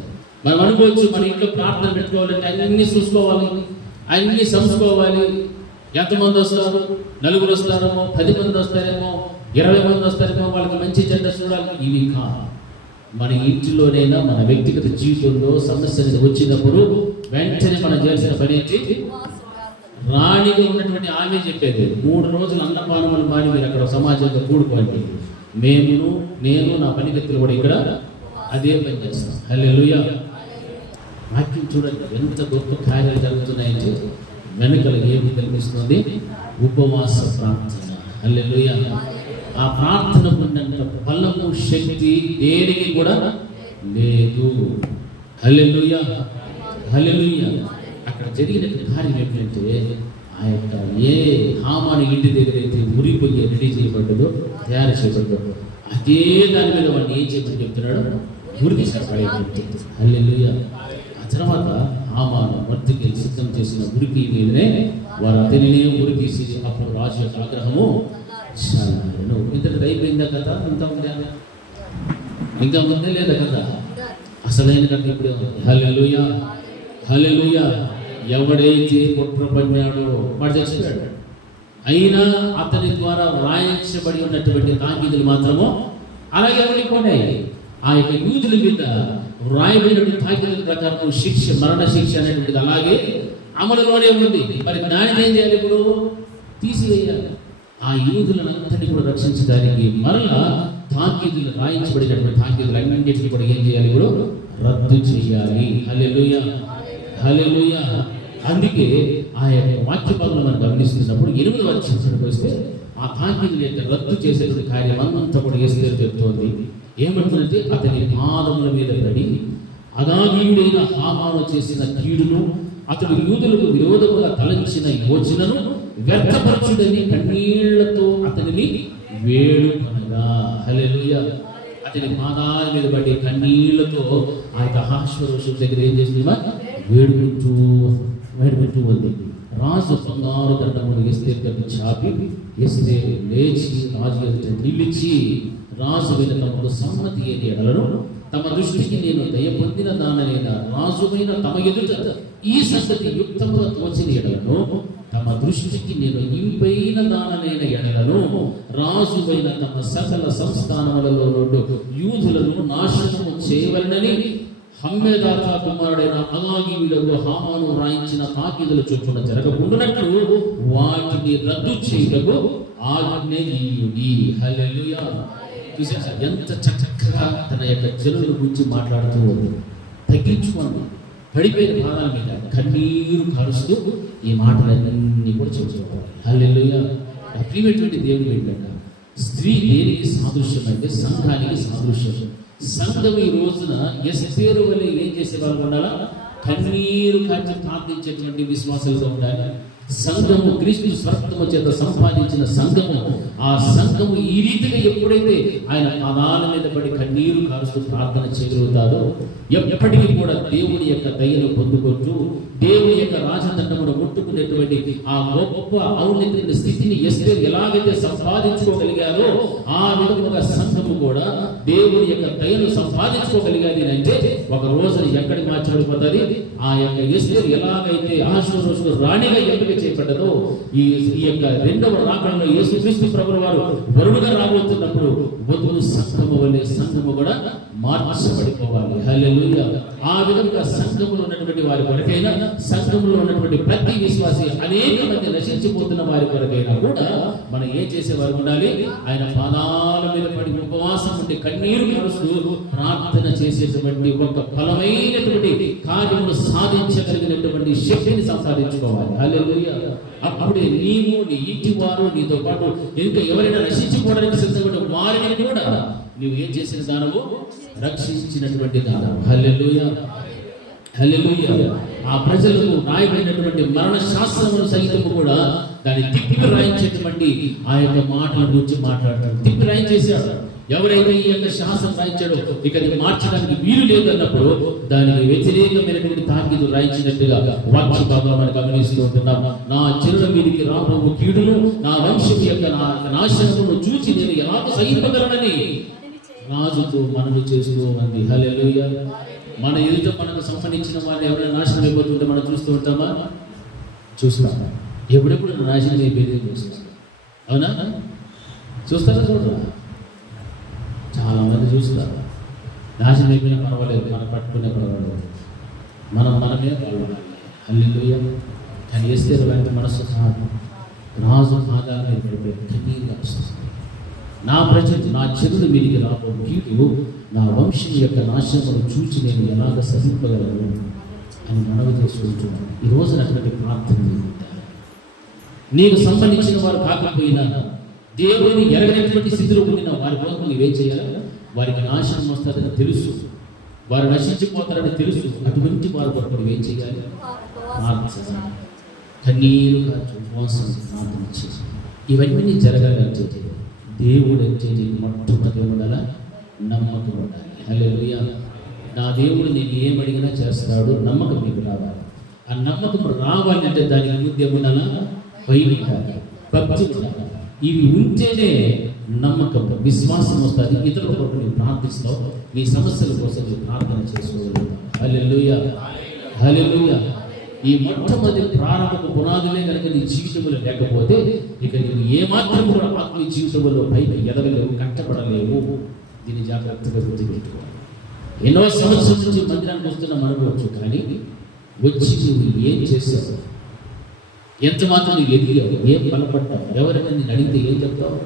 మనం అనుకోవచ్చు, మన ఇంట్లో ప్రార్థన పెట్టుకోవాలంటే అన్ని చూసుకోవాలి, అన్ని సంసుకోవాలి. ఎంతమంది వస్తారు? 4 వస్తారేమో, 10 మంది వస్తారేమో, 20 మంది వస్తారేమో, వాళ్ళకి మంచి చెడ్డ చూడాలి. ఇవి కాదు. మన ఇంటిలోనైనా మన వ్యక్తిగత జీవితంలో సమస్య వచ్చినప్పుడు వెంటనే మనం చేయాల్సిన పని ఏంటి? రాణిగా ఉన్నటువంటి ఆమె చెప్పేది, 3 రోజులు అన్నపానములు మాని మీరు అక్కడ సమాజంగా కూడుకోండి. నేను నా పనిగత్తులు కూడా ఇక్కడ అదే పని చేస్తాం. హల్లెలూయా. వాక్యం చూడండి ఎంత గొప్ప కార్యాలు జరుగుతున్నాయంటే వెనుకలు ఏమి కనిపిస్తుంది? ఉపవాస ప్రార్థన. హల్లెలూయా. ఆ ప్రార్థనకు ఉన్నంత బలము, శక్తి దేనికి కూడా లేదు. హల్లెలూయా. హల్లెలూయా. అక్కడ జరిగిన కార్యం ఏంటంటే ఆ యొక్క ఏ హామాను ఇంటి దగ్గర అయితే ఉరిపోయి రెడీ చేయబడ్డదో, తయారు చేయబడ్డదో, అదే దాని మీద వాడిని ఏం చేయమని చెప్తున్నాడు? ఉరి తీసాడు. హల్లెలూయా. ఆ తర్వాత హామాను వర్తికి సిద్ధం చేసిన ఉరికి మీదనే వారు అతనినే ఉరి తీసి అప్పుడు రాజు యొక్క ఆగ్రహము చాలాను. ఇంతటి అయిపోయిందా కదా? ఇంకా ముందే లేదా కదా? అసలైన కథ ఇప్పుడు. హల్లెలూయా. హల్లెలూయా. ఎవడైతే కుట్ర పన్నాడో వాడు చచ్చిపోయాడు. అయినా అతని ద్వారా రాయించబడి ఉన్నటువంటి తాకీదులు మాత్రము అలాగే ఉండిపోయాయి. ఆ యొక్క యూదుల మీద రాయబడినటువంటి తాకీదుల ప్రకారం శిక్ష, మరణ శిక్ష అనేటువంటిది అలాగే అమలులోనే ఉంది. మరి దాన్ని ఏం చేయాలి? ఇప్పుడు తీసివేయాలి. ఆ యూదులందరినీ కూడా రక్షించడానికి మరలా తాకీదులు, రాయించబడినటువంటి తాకీదులు అన్నింటినీ కూడా ఏం చేయాలి? ఇప్పుడు రద్దు చేయాలి. హల్లెలూయా. హల్లెలూయా. అందుకే ఆ యొక్క వాక్య భాగంలో మనం గమనిస్తున్నప్పుడు 8వ అధ్యాయానికి వస్తే ఆ తాకీదుల యొక్క రద్దు చేసేటువంటి కార్యం అంతా కూడా ఎస్తేరు చెప్తోంది. ఏమంటుందంటే అతని పాదముల మీద పడి అగాధీయుడైన హామాను చేసిన కీడును, అతడు యూదులకు విరోధముగా తలంచిన యోచనను వ్యర్థపరచుడని కన్నీళ్లతో అతనిని వేడుకొనగా. హల్లెలూయా. అతని పాదాల మీద పడి కన్నీళ్లతో ఆ యొక్క హాశ్వరోషం దగ్గర ఏం చేసింది? వేడుకుంటూ ఉంది. రాజు బంగారు దండమును ఎస్తేరు దగ్గర చాపి ఎస్తేరు లేచి రాజు ఎదుట నిలిచి, రాజు మీద తమకు సమ్మతి అయిన ఎడలను తమ దృష్టికి నేను దయ పొందిన దానైన రాజుమైన తమ ఎదుట ఈ సంగతి యుక్తముగా తోచిన ఎడలను, తమ దృష్టికి నేను ఇంపైన దానైన ఎడలను, రాజువైన తమ సకల సంస్థానములలో నుండి యూదులను నాశనము చేయవలనని హమ్మేదాత కుమారుడైన అగాగీయులకు హామాను రాయించిన తాకీదుల చొప్పున జరగకుండానట్లు వాటిని రద్దు చేయటకు ఆజ్ఞేయుడి. హల్లెలూయా. చూసారా ఎంత చక్కగా తన యొక్క జనుల గురించి మాట్లాడుతూ ఉంది. తగ్గించుకోండి, పడిపోయిన పాదాల మీద కన్నీరు కారుస్తూ ఈ మాటలన్నీ కూడా చెబుతున్నారు. హల్లెలూయా. ప్రియమైనటువంటి దేవుడు ఏంటంటే, స్త్రీ దేనికి సాదృశ్యం అంటే సంఘానికి సాదృశ్యం. సంఘం ఈ రోజున ఎస్తేరు వలె ఏం చేసే వాళ్ళు ఉండాలా? కన్నీరు కాచి ప్రార్థించేటువంటి విశ్వాసాలుగా ఉండాలి. సంఘము క్రీస్తు స్వరక్తము చేత సంపాదించిన సంఘము, ఆ సంఘము ఈ రీతిగా ఎప్పుడైతే ఆయన పాదాల మీద పడి కన్నీరు కారుస్తూ ప్రార్థన చేయగలుగుతాడో ఎప్పటికీ కూడా దేవుని యొక్క దయను పొందుకుంటూ దేవుని యొక్క రాజదండమును ముట్టుకునేటువంటి ఆ గొప్ప ఔన్నత్య స్థితిని ఎస్తేరు ఎలాగైతే సంపాదించుకోగలిగారో ఆ విధముగా సంఘము కూడా దేవుని యొక్క దయను సంపాదించుకోగలిగాది అంటే ఒక రోజున ఎక్కడికి మార్చబడిపోతుంది. ఆ యొక్క ఎస్తేరు ఎలాగైతే ఆశీర్వదించు రాణిగా ఎంపిక చేయబడ్డదో ఈ యొక్క రెండవ రాకడలో యేసుక్రీస్తు ప్రభువు వారు వరుడుగా రాబోతున్నప్పుడు వధువు సంఘము వలె సంఘము కూడా మార్చబడిపోవాలి. హల్లెలూయా. ఆ విధంగా సంఘములో ఉన్నటువంటి వారి కొరకైనా, సంఘములో ఉన్నటువంటి ప్రతి విశ్వాసి అనేక మంది నశించిపోతున్న వారి కొరకైనా కూడా మనం ఏం చేసేవారు ఉండాలి? ఆయన పాదాల మీద పడి ఉపవాసం ఉండి కన్నీరు కారుస్తూ ప్రార్థన చేసేటువంటి ఒక బలమైనటువంటి కార్యములు సాధించగలిగినటువంటి శక్తిని సంపాదించుకోవాలి. హల్లెలూయా. అప్పుడే నీవు, నీ ఇంటి వారు, నీతో పాటు ఇంకా ఎవరైనా నశించిపోవడానికి సిద్ధపడిన వారిని కూడా నువ్వు ఏం చేసిన దానవు? రక్షించినటువంటి దానవు. హల్లెలూయా, హల్లెలూయా. ఆ ప్రజలకు రాయబడినటువంటి మరణ శాస్త్రమును సైతము కూడా దాన్ని తిప్పి రాయించేటువంటి ఆ యొక్క మాటల గురించి మాట్లాడతాడు. తిప్పి రాయించేశాడు. ఎవరైతే ఈ యొక్క శాస్త్రం రాయించాడో ఇక అది మార్చడానికి వీలు లేదన్నప్పుడు దానికి వ్యతిరేకమైనటువంటి తాకీదు రాయించినట్టుగా వాక్య భాగంలో మనం గమనిస్తూ ఉంటున్నాం. నా జనుల మీదికి రాబోవు కీడును, నా వంశం యొక్క నాశనమును చూచి నేను ఎలాగ సహింపగలనని రాజుతో మనవి చేస్తూ ఉంది. హల్లెలూయా. మన ఎదుట మనకు సంబంధించిన వారు ఎవరైనా నాశనం అయిపోతుంటే మనం చూస్తూ ఉంటామా? చూస్తామా? ఎప్పుడెప్పుడు నాశనం అయిపోయింది చూస్తాం. అవునా? చూస్తారా? చూడరా? చాలా మంది చూస్తారు. నాశనం అయిపోయినా పర్వాలేదు, మనం పట్టుకునే పర్వాలేదు, మనమే పాల్గొనాలి. హల్లెలూయా. కానీ ఎస్తేరు లాంటి మనస్సు కాదు. రాజు ఆధారం ఏర్పడిపోయి కన్నీరుగా వస్తుంది. నా ప్రజలు, నా చెరువుల మీదికి రాబోవు కీడు, నా వంశం యొక్క నాశనమును చూచి నేను ఎలాగ సహింపగలను అని మనవి చేసుకుంటున్నాను. ఈ రోజున అటువంటి ప్రార్థన నీకు సంబంధించిన వారు కాకపోయినా దేవుడిని ఎరగనటువంటి స్థితిలో ఉండిన వారి కోసం నీవేం చేయాలి? వారికి నాశనం వస్తుందని తెలుసు, వారు నశించిపోతారని తెలుసు. అటువంటి వారి కొరకు నువ్వేం చేయాలి? ప్రార్థన, కన్నీరు కాచు, ఉపవాసం, ప్రార్థన చేసి ఇవన్నీ జరగాలంటే దేవుడు అంటే నీకు మొట్టమొదటి ఉండాలా? నమ్మకం ఉండాలి. హల్లెలూయా. నా దేవుడు నేను ఏం అడిగినా చేస్తాడు, నమ్మకం మీకు రావాలి. ఆ నమ్మకం రావాలి అంటే దానికి ముందు ఏముండాలా? భయం ఉండాలి, భక్తి ఉండాలి. ఇవి ఉంటేనే నమ్మకం, విశ్వాసం వస్తుంది. ఇతరుల కొరకు నువ్వు ప్రార్థిస్తావు, నీ సమస్యల కోసం నువ్వు ప్రార్థన చేసుకోగలుగుతావు. హల్లెలూయా, హల్లెలూయా. ఈ మొట్టమొదటి ప్రారంభపు పునాదులే కనుక నీ జీవితంలో లేకపోతే ఇక నీవు ఏమాత్రం కూడా ఆత్మీయ జీవితంలో పైకి ఎదగలేవు, కష్టపడలేవు. దీన్ని జాగ్రత్తగా గుర్తుపెట్టుకోవాలి. ఎన్నో సంవత్సరాల నుంచి మందిరానికి వస్తున్నాం అనుకోవచ్చు, కానీ వచ్చి నువ్వు ఏం చేసావు? ఎంత మాత్రం నువ్వు ఎదిగావు? ఏం బలపడ్డావు? ఎవరైనా నేను అడిగితే ఏం చెప్తావు?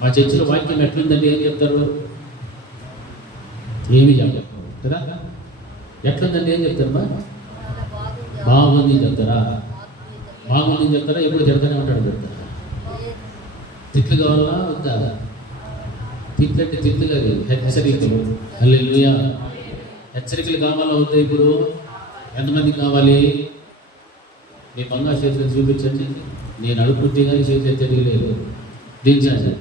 మా చర్చిలో వాక్యం ఎట్లుందంటే ఏం చెప్తారు? ఏమి చెప్పరు కదా. ఎట్లుందంటే ఏం చెప్తారు? బాగుంది చెప్తారా? బాగుంది చెప్తారా? ఎప్పుడు తిడతానే ఉంటాడు. చెప్తారా? తిట్లు కావాలా వద్దా? తిట్లు అంటే తిట్లు కాదు, హెచ్చరికలు. హల్లెలూయా. హెచ్చరికలు కావాలా వద్దా? ఇప్పుడు ఎంతమంది కావాలి? మీ బంగారు చేతులను చూపించండి. నేను అడుగుతుంటే కానీ చేతులు ఎత్తలేదు, దించండి.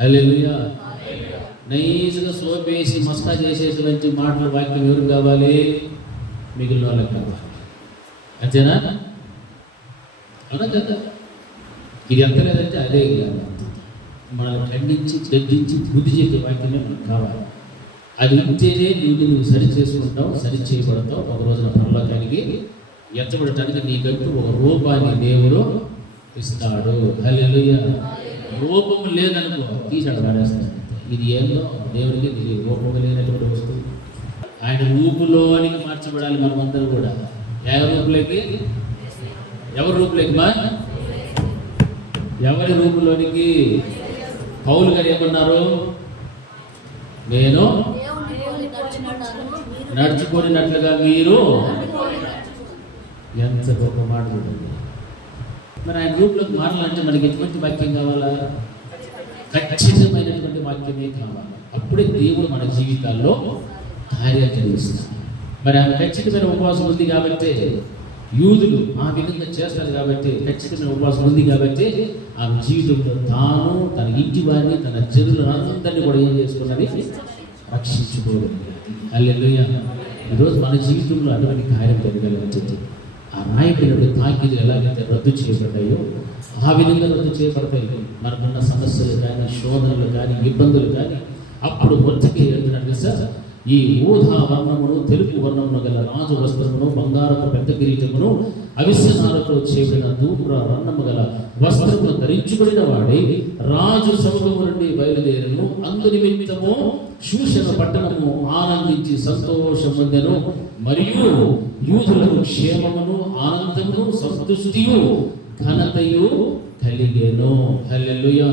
హల్లెలూయా. నైస్గా సోపేసి మస్కా చేసేటువంటి మాటలు వాక్యం ఎవరికి కావాలి? మిగిలిన వాళ్ళకి కావాలి. అంతేనా? అవునా కదా? ఇది ఎంత లేదంటే అదే మనల్ని ఖండించి గద్దించి బుద్ధి చెప్పే వాక్యమే మనకు కావాలి. అది ఉంటేనే నువ్వు సరి చేసుకుంటావు, సరి చేయబడతావు. ఒక రోజున పరలోకానికి ఎత్తబడటానికి నీకంటూ ఒక రూపాన్ని దేవుడు ఇస్తాడు. హల్లెలూయా. రూపం లేదనుకో తీసాడు, వాడేస్తాడు. ఇది ఏందో దేవుడికి ఇది రూపం లేనటువంటి వస్తువు. ఆయన రూపులోనికి మార్చబడాలి మనమందరూ కూడా. ఎవరి రూపులోకి? ఎవరి రూపులోకి? ఎవరి రూపులోనికి? పౌలు గారు ఏమన్నారు? నేను నడుచుకున్నట్లుగా మీరు. ఎంత గొప్ప మాట ఉంటుంది. మరి ఆయన రూపులోకి మారాలంటే మనకి ఎటువంటి వాక్యం కావాలా? ఖచ్చితమైనటువంటి వాక్యమే కావాలి. అప్పుడే దేవుడు మన జీవితాల్లో కార్యాలు జరిగిస్తాడు. మరి ఆమె ఖచ్చితమైన ఉపవాసం ఉంది కాబట్టి యూదులు ఆ విధంగా చేస్తారు కాబట్టి, ఖచ్చితంగా ఉపవాసం ఉంది కాబట్టి ఆమె జీవితంలో తాను, తన ఇంటి వారిని, తన జనులందరినీ కూడా ఏం చేసుకున్నది, రక్షించుకోగలిగింది. హల్లెలూయా. ఈరోజు మన జీవితంలో అటువంటి కార్యం జరగాలని ఆ నాయకుల తాకిలు ఎలాగైతే రద్దు చేయబడ్డాయో ఆ విధంగా రద్దు చేయబడతాయి. మనకున్న సమస్యలు కానీ, శోధనలు కానీ, ఇబ్బందులు కానీ. అప్పుడు మొదటికి ఏంటంటే సార్, ఈ ఊదా వర్ణమును, తెలుపు వర్ణమును గల రాజు వస్త్రమును, బంగారపు పెద్ద కిరీటమును, అవిసనాలతో చేయబడిన ధూమ్ర వర్ణము గల వస్త్రమును ధరించుకున్న వాడే రాజు సముఖము నుండి బయలుదేరను. అందు నిమిత్తము శూషణ పట్టణము ఆనందించి సంతోషముందెను. మరియు యూదులకు క్షేమమును, ఆనందమును, సంతృష్టియు, ఘనతయు కలిగెను. హల్లెలూయా.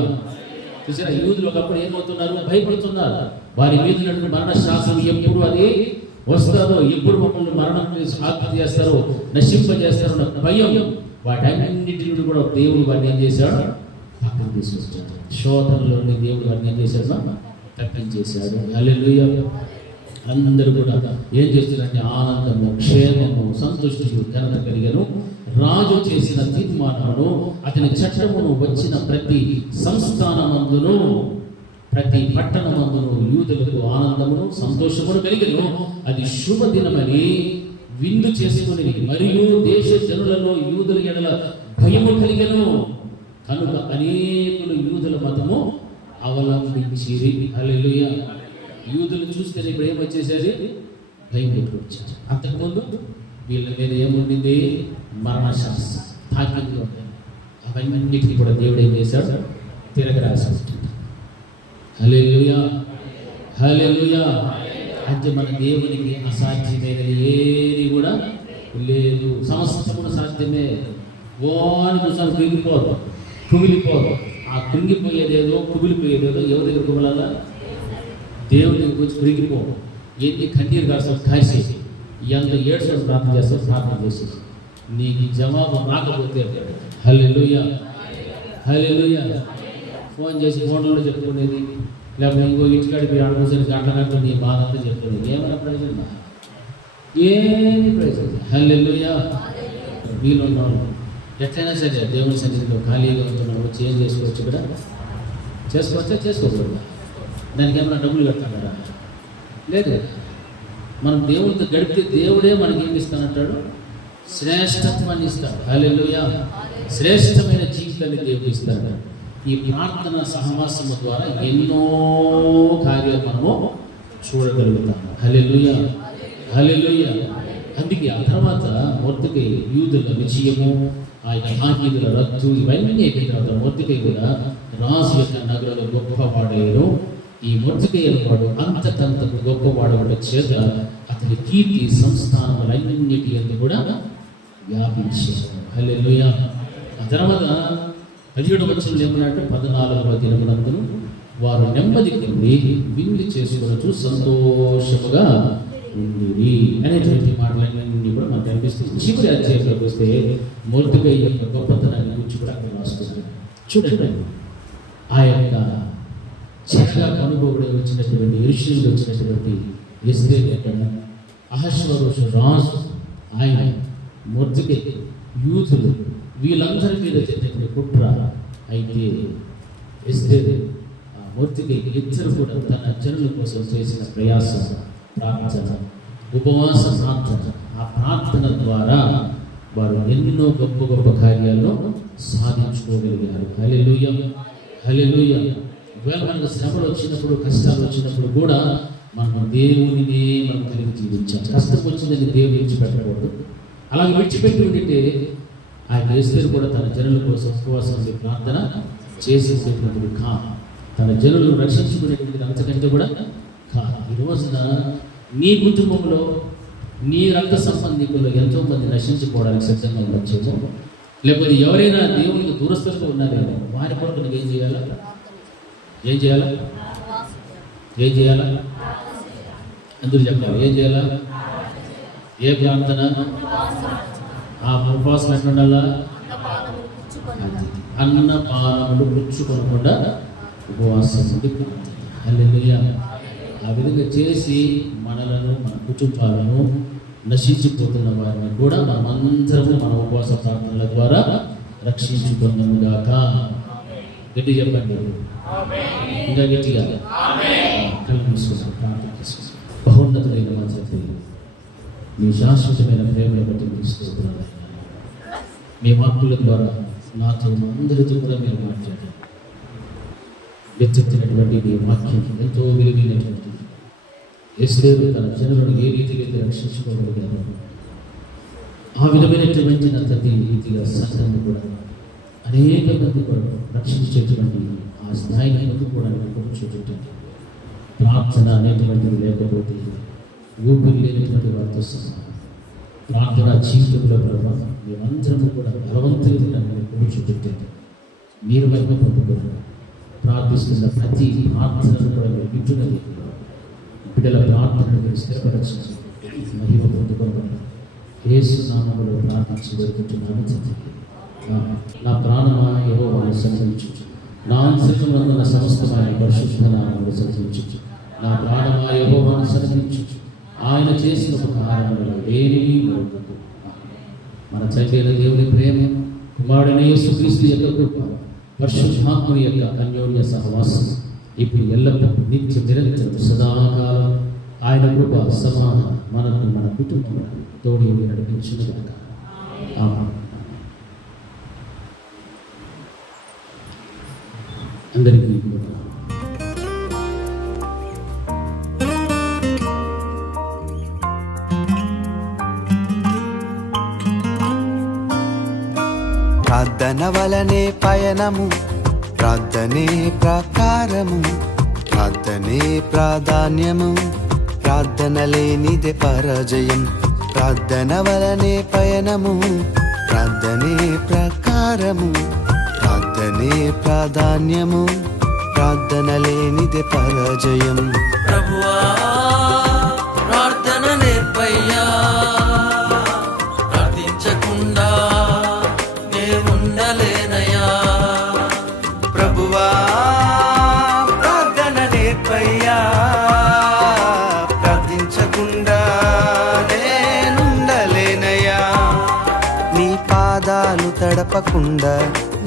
చూసారా, యూదులు ఒకప్పుడు ఏమవుతున్నారు, భయపడుతున్నారు. వారి మీద మరణ శాసనం ఎప్పుడు అది వస్తారో, ఎప్పుడు మమ్మల్ని మరణం ఆత్మహత్య చేస్తారో, నశింపజేస్తారో అన్న భయం. వాటన్నింటిని కూడా దేవుడు వారిని ఏం చేశాడు, పక్కన తీసుకొచ్చాడు. శోధనలోని దేవుడు వారిని ఏం చేశాడు, తప్పించేశాడు. హల్లెలూయా. అందరూ కూడా ఏం చేస్తున్నారంటే ఆనందము, క్షేమము, సంతృష్టియు, ఘనత కలిగను. రాజు చేసిన తీర్మానమును, అతని చట్టమును వచ్చిన ప్రతి సంస్థానమందును, ప్రతి పట్టణమందును యూదులకు ఆనందమును, సంతోషమును కలిగను. అది శుభదినమని విందు చేసుకుని, మరియు దేశ జనులలో యూదుల ఎడల భయము కలిగను. కనుక అనేకులు యూదుల మతము అవలంబించిరి. హల్లెలూయా. యూదులు చూస్తే ఇప్పుడు ఏమొచ్చేసేది, భయం వచ్చారు. అంతకుముందు వీళ్ళ మీద ఏముండింది, మరణ శాస్త్రం, తాకిందులు ఉంటాయి. అవన్నిటికీ కూడా దేవుడు ఏం చేశాడు, తిరగరాసి ఉంటుంది. హల్లెలూయా. హల్లెలూయా. అంటే మన దేవునికి అసాధ్యమైనది ఏది కూడా లేదు. సమస్తమును సాధ్యమే. ఓని కూర్చొని కుమిలిపోదు. ఆ కుంగిపోయేదేదో, కుమిలిపోయేదేదో ఎవరి దగ్గర కుమలాలా, దేవుని గురించి కురిగిపో. ఎన్ని కన్నీరు కాసేసి ఎంత ఏడ్చడం ప్రార్థన చేస్తావు, ప్రార్థన చేసేసి నీకు జవాబు రాకపోతే హల్లెలూయా. హల్లెలూయా. ఫోన్ చేసి ఫోన్లో చెప్పుకునేది, లేకపోతే ఇంకో ఇంటికాడికి ఆడకూర్చొని గంటల నీ బాధ అంతా చెప్పుకునేది. ఏమైనా ప్రయోజనం, ఏమి ప్రయోజనం. హల్లెలూయా. వీలున్నాను ఎట్లయినా సరే దేవుని సన్నిధిలో ఖాళీగా ఉంటున్నాము, వచ్చి ఏం చేసుకోవచ్చు, కూడా చేసుకోవచ్చు. దానికి ఏమైనా డబ్బులు కట్టారా? లేదు. మనం దేవుడితో గడిపితే దేవుడే మనకి ఏమి ఇస్తానంటాడు, శ్రేష్టత్వాన్ని ఇస్తాడు. హల్లెలూయా. శ్రేష్టమైన జీవితాన్ని దేవుడు ఇస్తాడు. ఈ ప్రార్థన సహవాసము ద్వారా ఎన్నో కార్యాలు మనము చూడగలుగుతాము. హల్లెలూయా. హల్లెలూయా. అందుకే ఆ తర్వాత మొదటికి యూదుల విజయము, ఆ యొక్క హాకీదుల రద్దు, ఇవన్నీ అయిపోయిన తర్వాత మొదటికి కూడా రాజు యొక్క నగరంలో గొప్పవాడేను. ఈ మొదటికి వాడు అంతకంత గొప్పవాడవడం చేత అతని కీర్తి సంస్థానములన్నిటి ఎందు కూడా వ్యాపించారు. హల్లెలూయా. ఆ తర్వాత 17వ వచనంలో ఏమన్నాడు, 14వ దినమునందును వారు నెమ్మది పొంది విందు చేసుకోవచ్చు, సంతోషముగా ఉంది అనేటువంటి మాటలన్నీ కూడా మనకు కనిపిస్తుంది. చివరి అధ్యాయంలోకి వస్తే మొదటిగా యొక్క గొప్పతనాన్ని గురించి కూడా అక్కడ రాసుకుంటారు. చూడండి, ఆ యొక్క చక్కగా కనుగోబడి వచ్చినటువంటి, యెరూషలేములో వచ్చినటువంటి ఎస్తేరు ఎక్కడ, అహష్వేరోషు రాజు, ఆయన మొదటికి యూదులు, వీళ్ళందరి మీద చేసినటువంటి కుట్ర. అయితే ఎస్తేరు మొదటికి ఇద్దరు కూడా తన జనుల కోసం చేసిన ప్రయాస, ప్రార్థన, ఉపవాస ప్రార్థన, ఆ ప్రార్థన ద్వారా వారు ఎన్నో గొప్ప గొప్ప కార్యాలను సాధించుకోగలిగారు. హల్లెలూయా. హల్లెలూయా. ఒకవేళ మనకు శ్రమలు వచ్చినప్పుడు, కష్టాలు వచ్చినప్పుడు కూడా మనం దేవునినే మనం కలిగి జీవించాలి. కష్టం వచ్చిందని దేవుని విడిచిపెట్టకూడదు. అలాగే విడిచిపెట్టి ఉంటే ఆయన ఎస్తేరు కూడా తన జనుల కోసం ఉపవాసం ప్రార్థన చేసేటటువంటి తన జనులను రక్షించుకునేటువంటిది అంతకంటే కూడా ఈ రోజున నీ కుటుంబంలో, నీ రక్త సంబంధికులు ఎంతోమంది నశించుకోవడానికి సిద్ధంగా వచ్చేమో, లేకపోతే ఎవరైనా దేవునికి దూరస్తులుగా ఉన్నారేమో, వారి కొరకు నువ్వు ఏం చేయాలా? అందరూ చెప్పాలి. ఏం చేయాలా? ఏ ప్రార్థన? ఆ ఉపవాసం ఎట్లా ఉండాలా? అన్న పానములు పుచ్చుకోకుండా ఉపవాసం నుండి ప్రార్థన. హల్లెలూయా. ఆ విధంగా చేసి మనలను, మన కుటుంబాలను నశించిపోతున్న వారిని కూడా మనమందరము మన ఉపవాస ప్రార్థనల ద్వారా రక్షించుకుందాముగాక. గట్టి చెప్పండి, ఇంకా గట్టిగా కళ్ళు మూసుకుందాం, ప్రార్థన చేసుకుందాం. బహోన్నతులైన మా తండ్రి, మీ శాశ్వతమైన ప్రేమను బట్టి మీకు స్తోత్రాలు. మీ వాక్కుల ద్వారా నాతో అందరితో కూడా మీరు మాట్లాడారు. ఎత్తెత్తినటువంటి మీ వాక్యం ఎంతో విలువైనటువంటి యేసుదేవుడు తన జనులను ఏ రీతిగా రక్షించుకోగలిగారు, ఆ విధమైనటువంటి నా తండ్రి రీతిగా సంఘాన్ని కూడా అనేక మంది కూడా రక్షించేటువంటి ఆ స్థాయిని కూడా చూచుంటుంది. ప్రార్థన అనేటువంటిది లేకపోతే ఊపిరి లేనటువంటి వారితో సహా ప్రార్థన జీవితంలో ప్రభావ మేమందరము కూడా బలవంతులుగా కూర్చుంటుంది. మీరు మహిమ పొందుకున్నారు. ప్రార్థిస్తున్న ప్రతి ప్రార్థనను కూడా మీరు వింటున్నది. బిడ్డల ప్రార్థనను మీరు స్థిరపరచండి, మహిమ పొందుకోవాలి. యేసు నామములో ప్రార్థించి వేడుకుంటున్నాను తండ్రి. నా ప్రాణమా యెహోవాను సన్నిధించు, నా అంతరంగమున సమస్తమైన పరిశుద్ధ నామమును సన్నిధించు. నా ప్రాణమా యెహోవాను సన్నిధించు, ఆయన చేసిన ఉపకారములను దేనిని మరువకు. మన తండ్రి దేవుని ప్రేమ, కుమారుడైన యేసుక్రీస్తు యొక్క కృప, పరిశుద్ధాత్మని యొక్క అన్యోన్య సహవాసం ఇప్పుడు ఎల్లప్పుడూ నిత్య నిరంతరం సదాకాలం ఆయన కృప సమాధానం మనకు మన కుటుంబాలను తోడి నడిపించునుగాక. ఆమేన్. అందరికీ ప్రార్థన వలనే పయనము, ప్రార్థనే ప్రాకారము, ప్రార్థనే ప్రాధాన్యము, ప్రార్థన లేనిదే పరాజయం. ప్రార్థన వలనే పయనము, ప్రార్థనే ప్రాకారము, ప్రార్థనే ప్రాధాన్యము, ప్రార్థన లేనిదే పరాజయం. ప్రభువా ప్రార్థన నేర్పయ్యా, ప్రార్థించకుండా నే ఉండలేనయ్యా. ప్రభువా ప్రార్థన నేర్పయ్యా, ప్రార్థించకుండా నేనుండలేనయ్యా. నీ పాదాలు తడపకుండా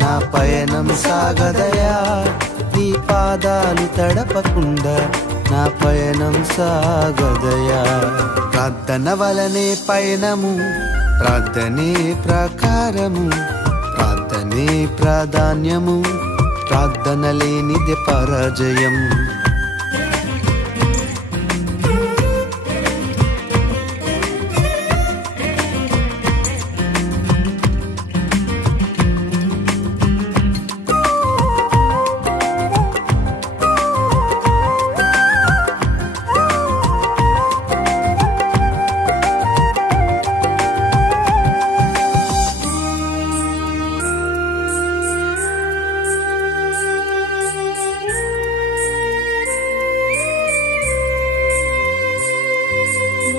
నా పయనం సాగదయా, నీ పాదాలు తడపకుండా నా పయనం సాగదయా. ప్రార్థన వలనే పయనము, ప్రార్థనే ప్రాకారము, ప్రార్థనే ప్రాధాన్యము, ప్రార్థన లేనిదే పరాజయం.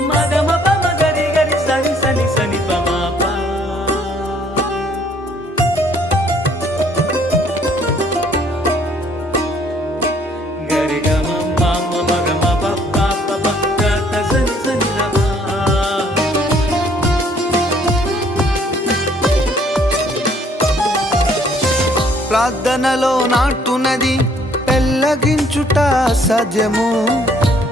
మగమ పమ గరి గరి సని సని సని పమ ప. గరి గమ మమ మగమ ప ప ప గ సని సని రమ. ప్రార్థనలో నాటునది పెళ్ళగించుట అసాధ్యము,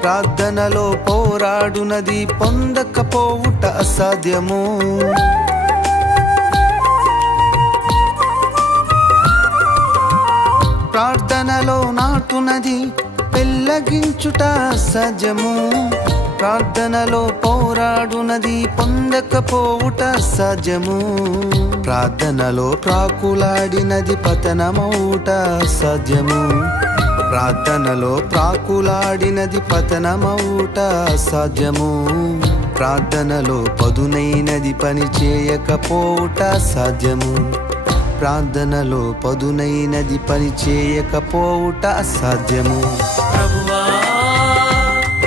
ప్రార్థనలో పోరాడునది పొందకపోవుట అసాధ్యము. ప్రార్థనలో నాటునది పెళ్ళగించుట అసాధ్యము, ప్రార్థనలో పోరాడునది పొందకపోవుట అసాధ్యము. ప్రార్థనలో ప్రాకులాడినది పతనమవుట అసాధ్యము, ప్రార్థనలో ప్రాకులాడినది పతనమవుట అసాధ్యము. ప్రార్థనలో పదునైనది పని చేయకపోవుట అసాధ్యము, ప్రార్థనలో పదునైనది పని చేయకపోవుట అసాధ్యము. ప్రభువా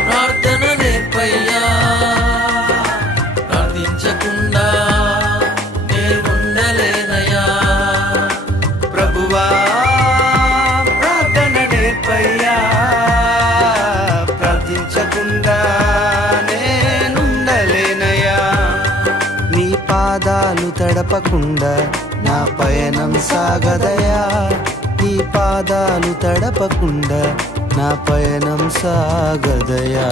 ప్రార్థన నేర్పయ్యా, ప్రార్థించకుండా నే ఉండలేనయ్యా. ప్రభువా ప్రార్థన నేర్పయ్యా, ప్రార్థించకుండా నేనుండలేనయ్యా. తడపకుండా నా పయనం సాగదయా, నీ పాదాలు తడపకుండా నా పయనం సాగదయా.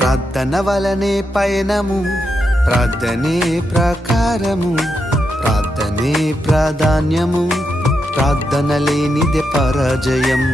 ప్రార్థన వలనే పయనము, ప్రార్థనే ప్రకారము, ప్రార్థనే ప్రాధాన్యము, ప్రార్థన లేనిదే పరాజయం.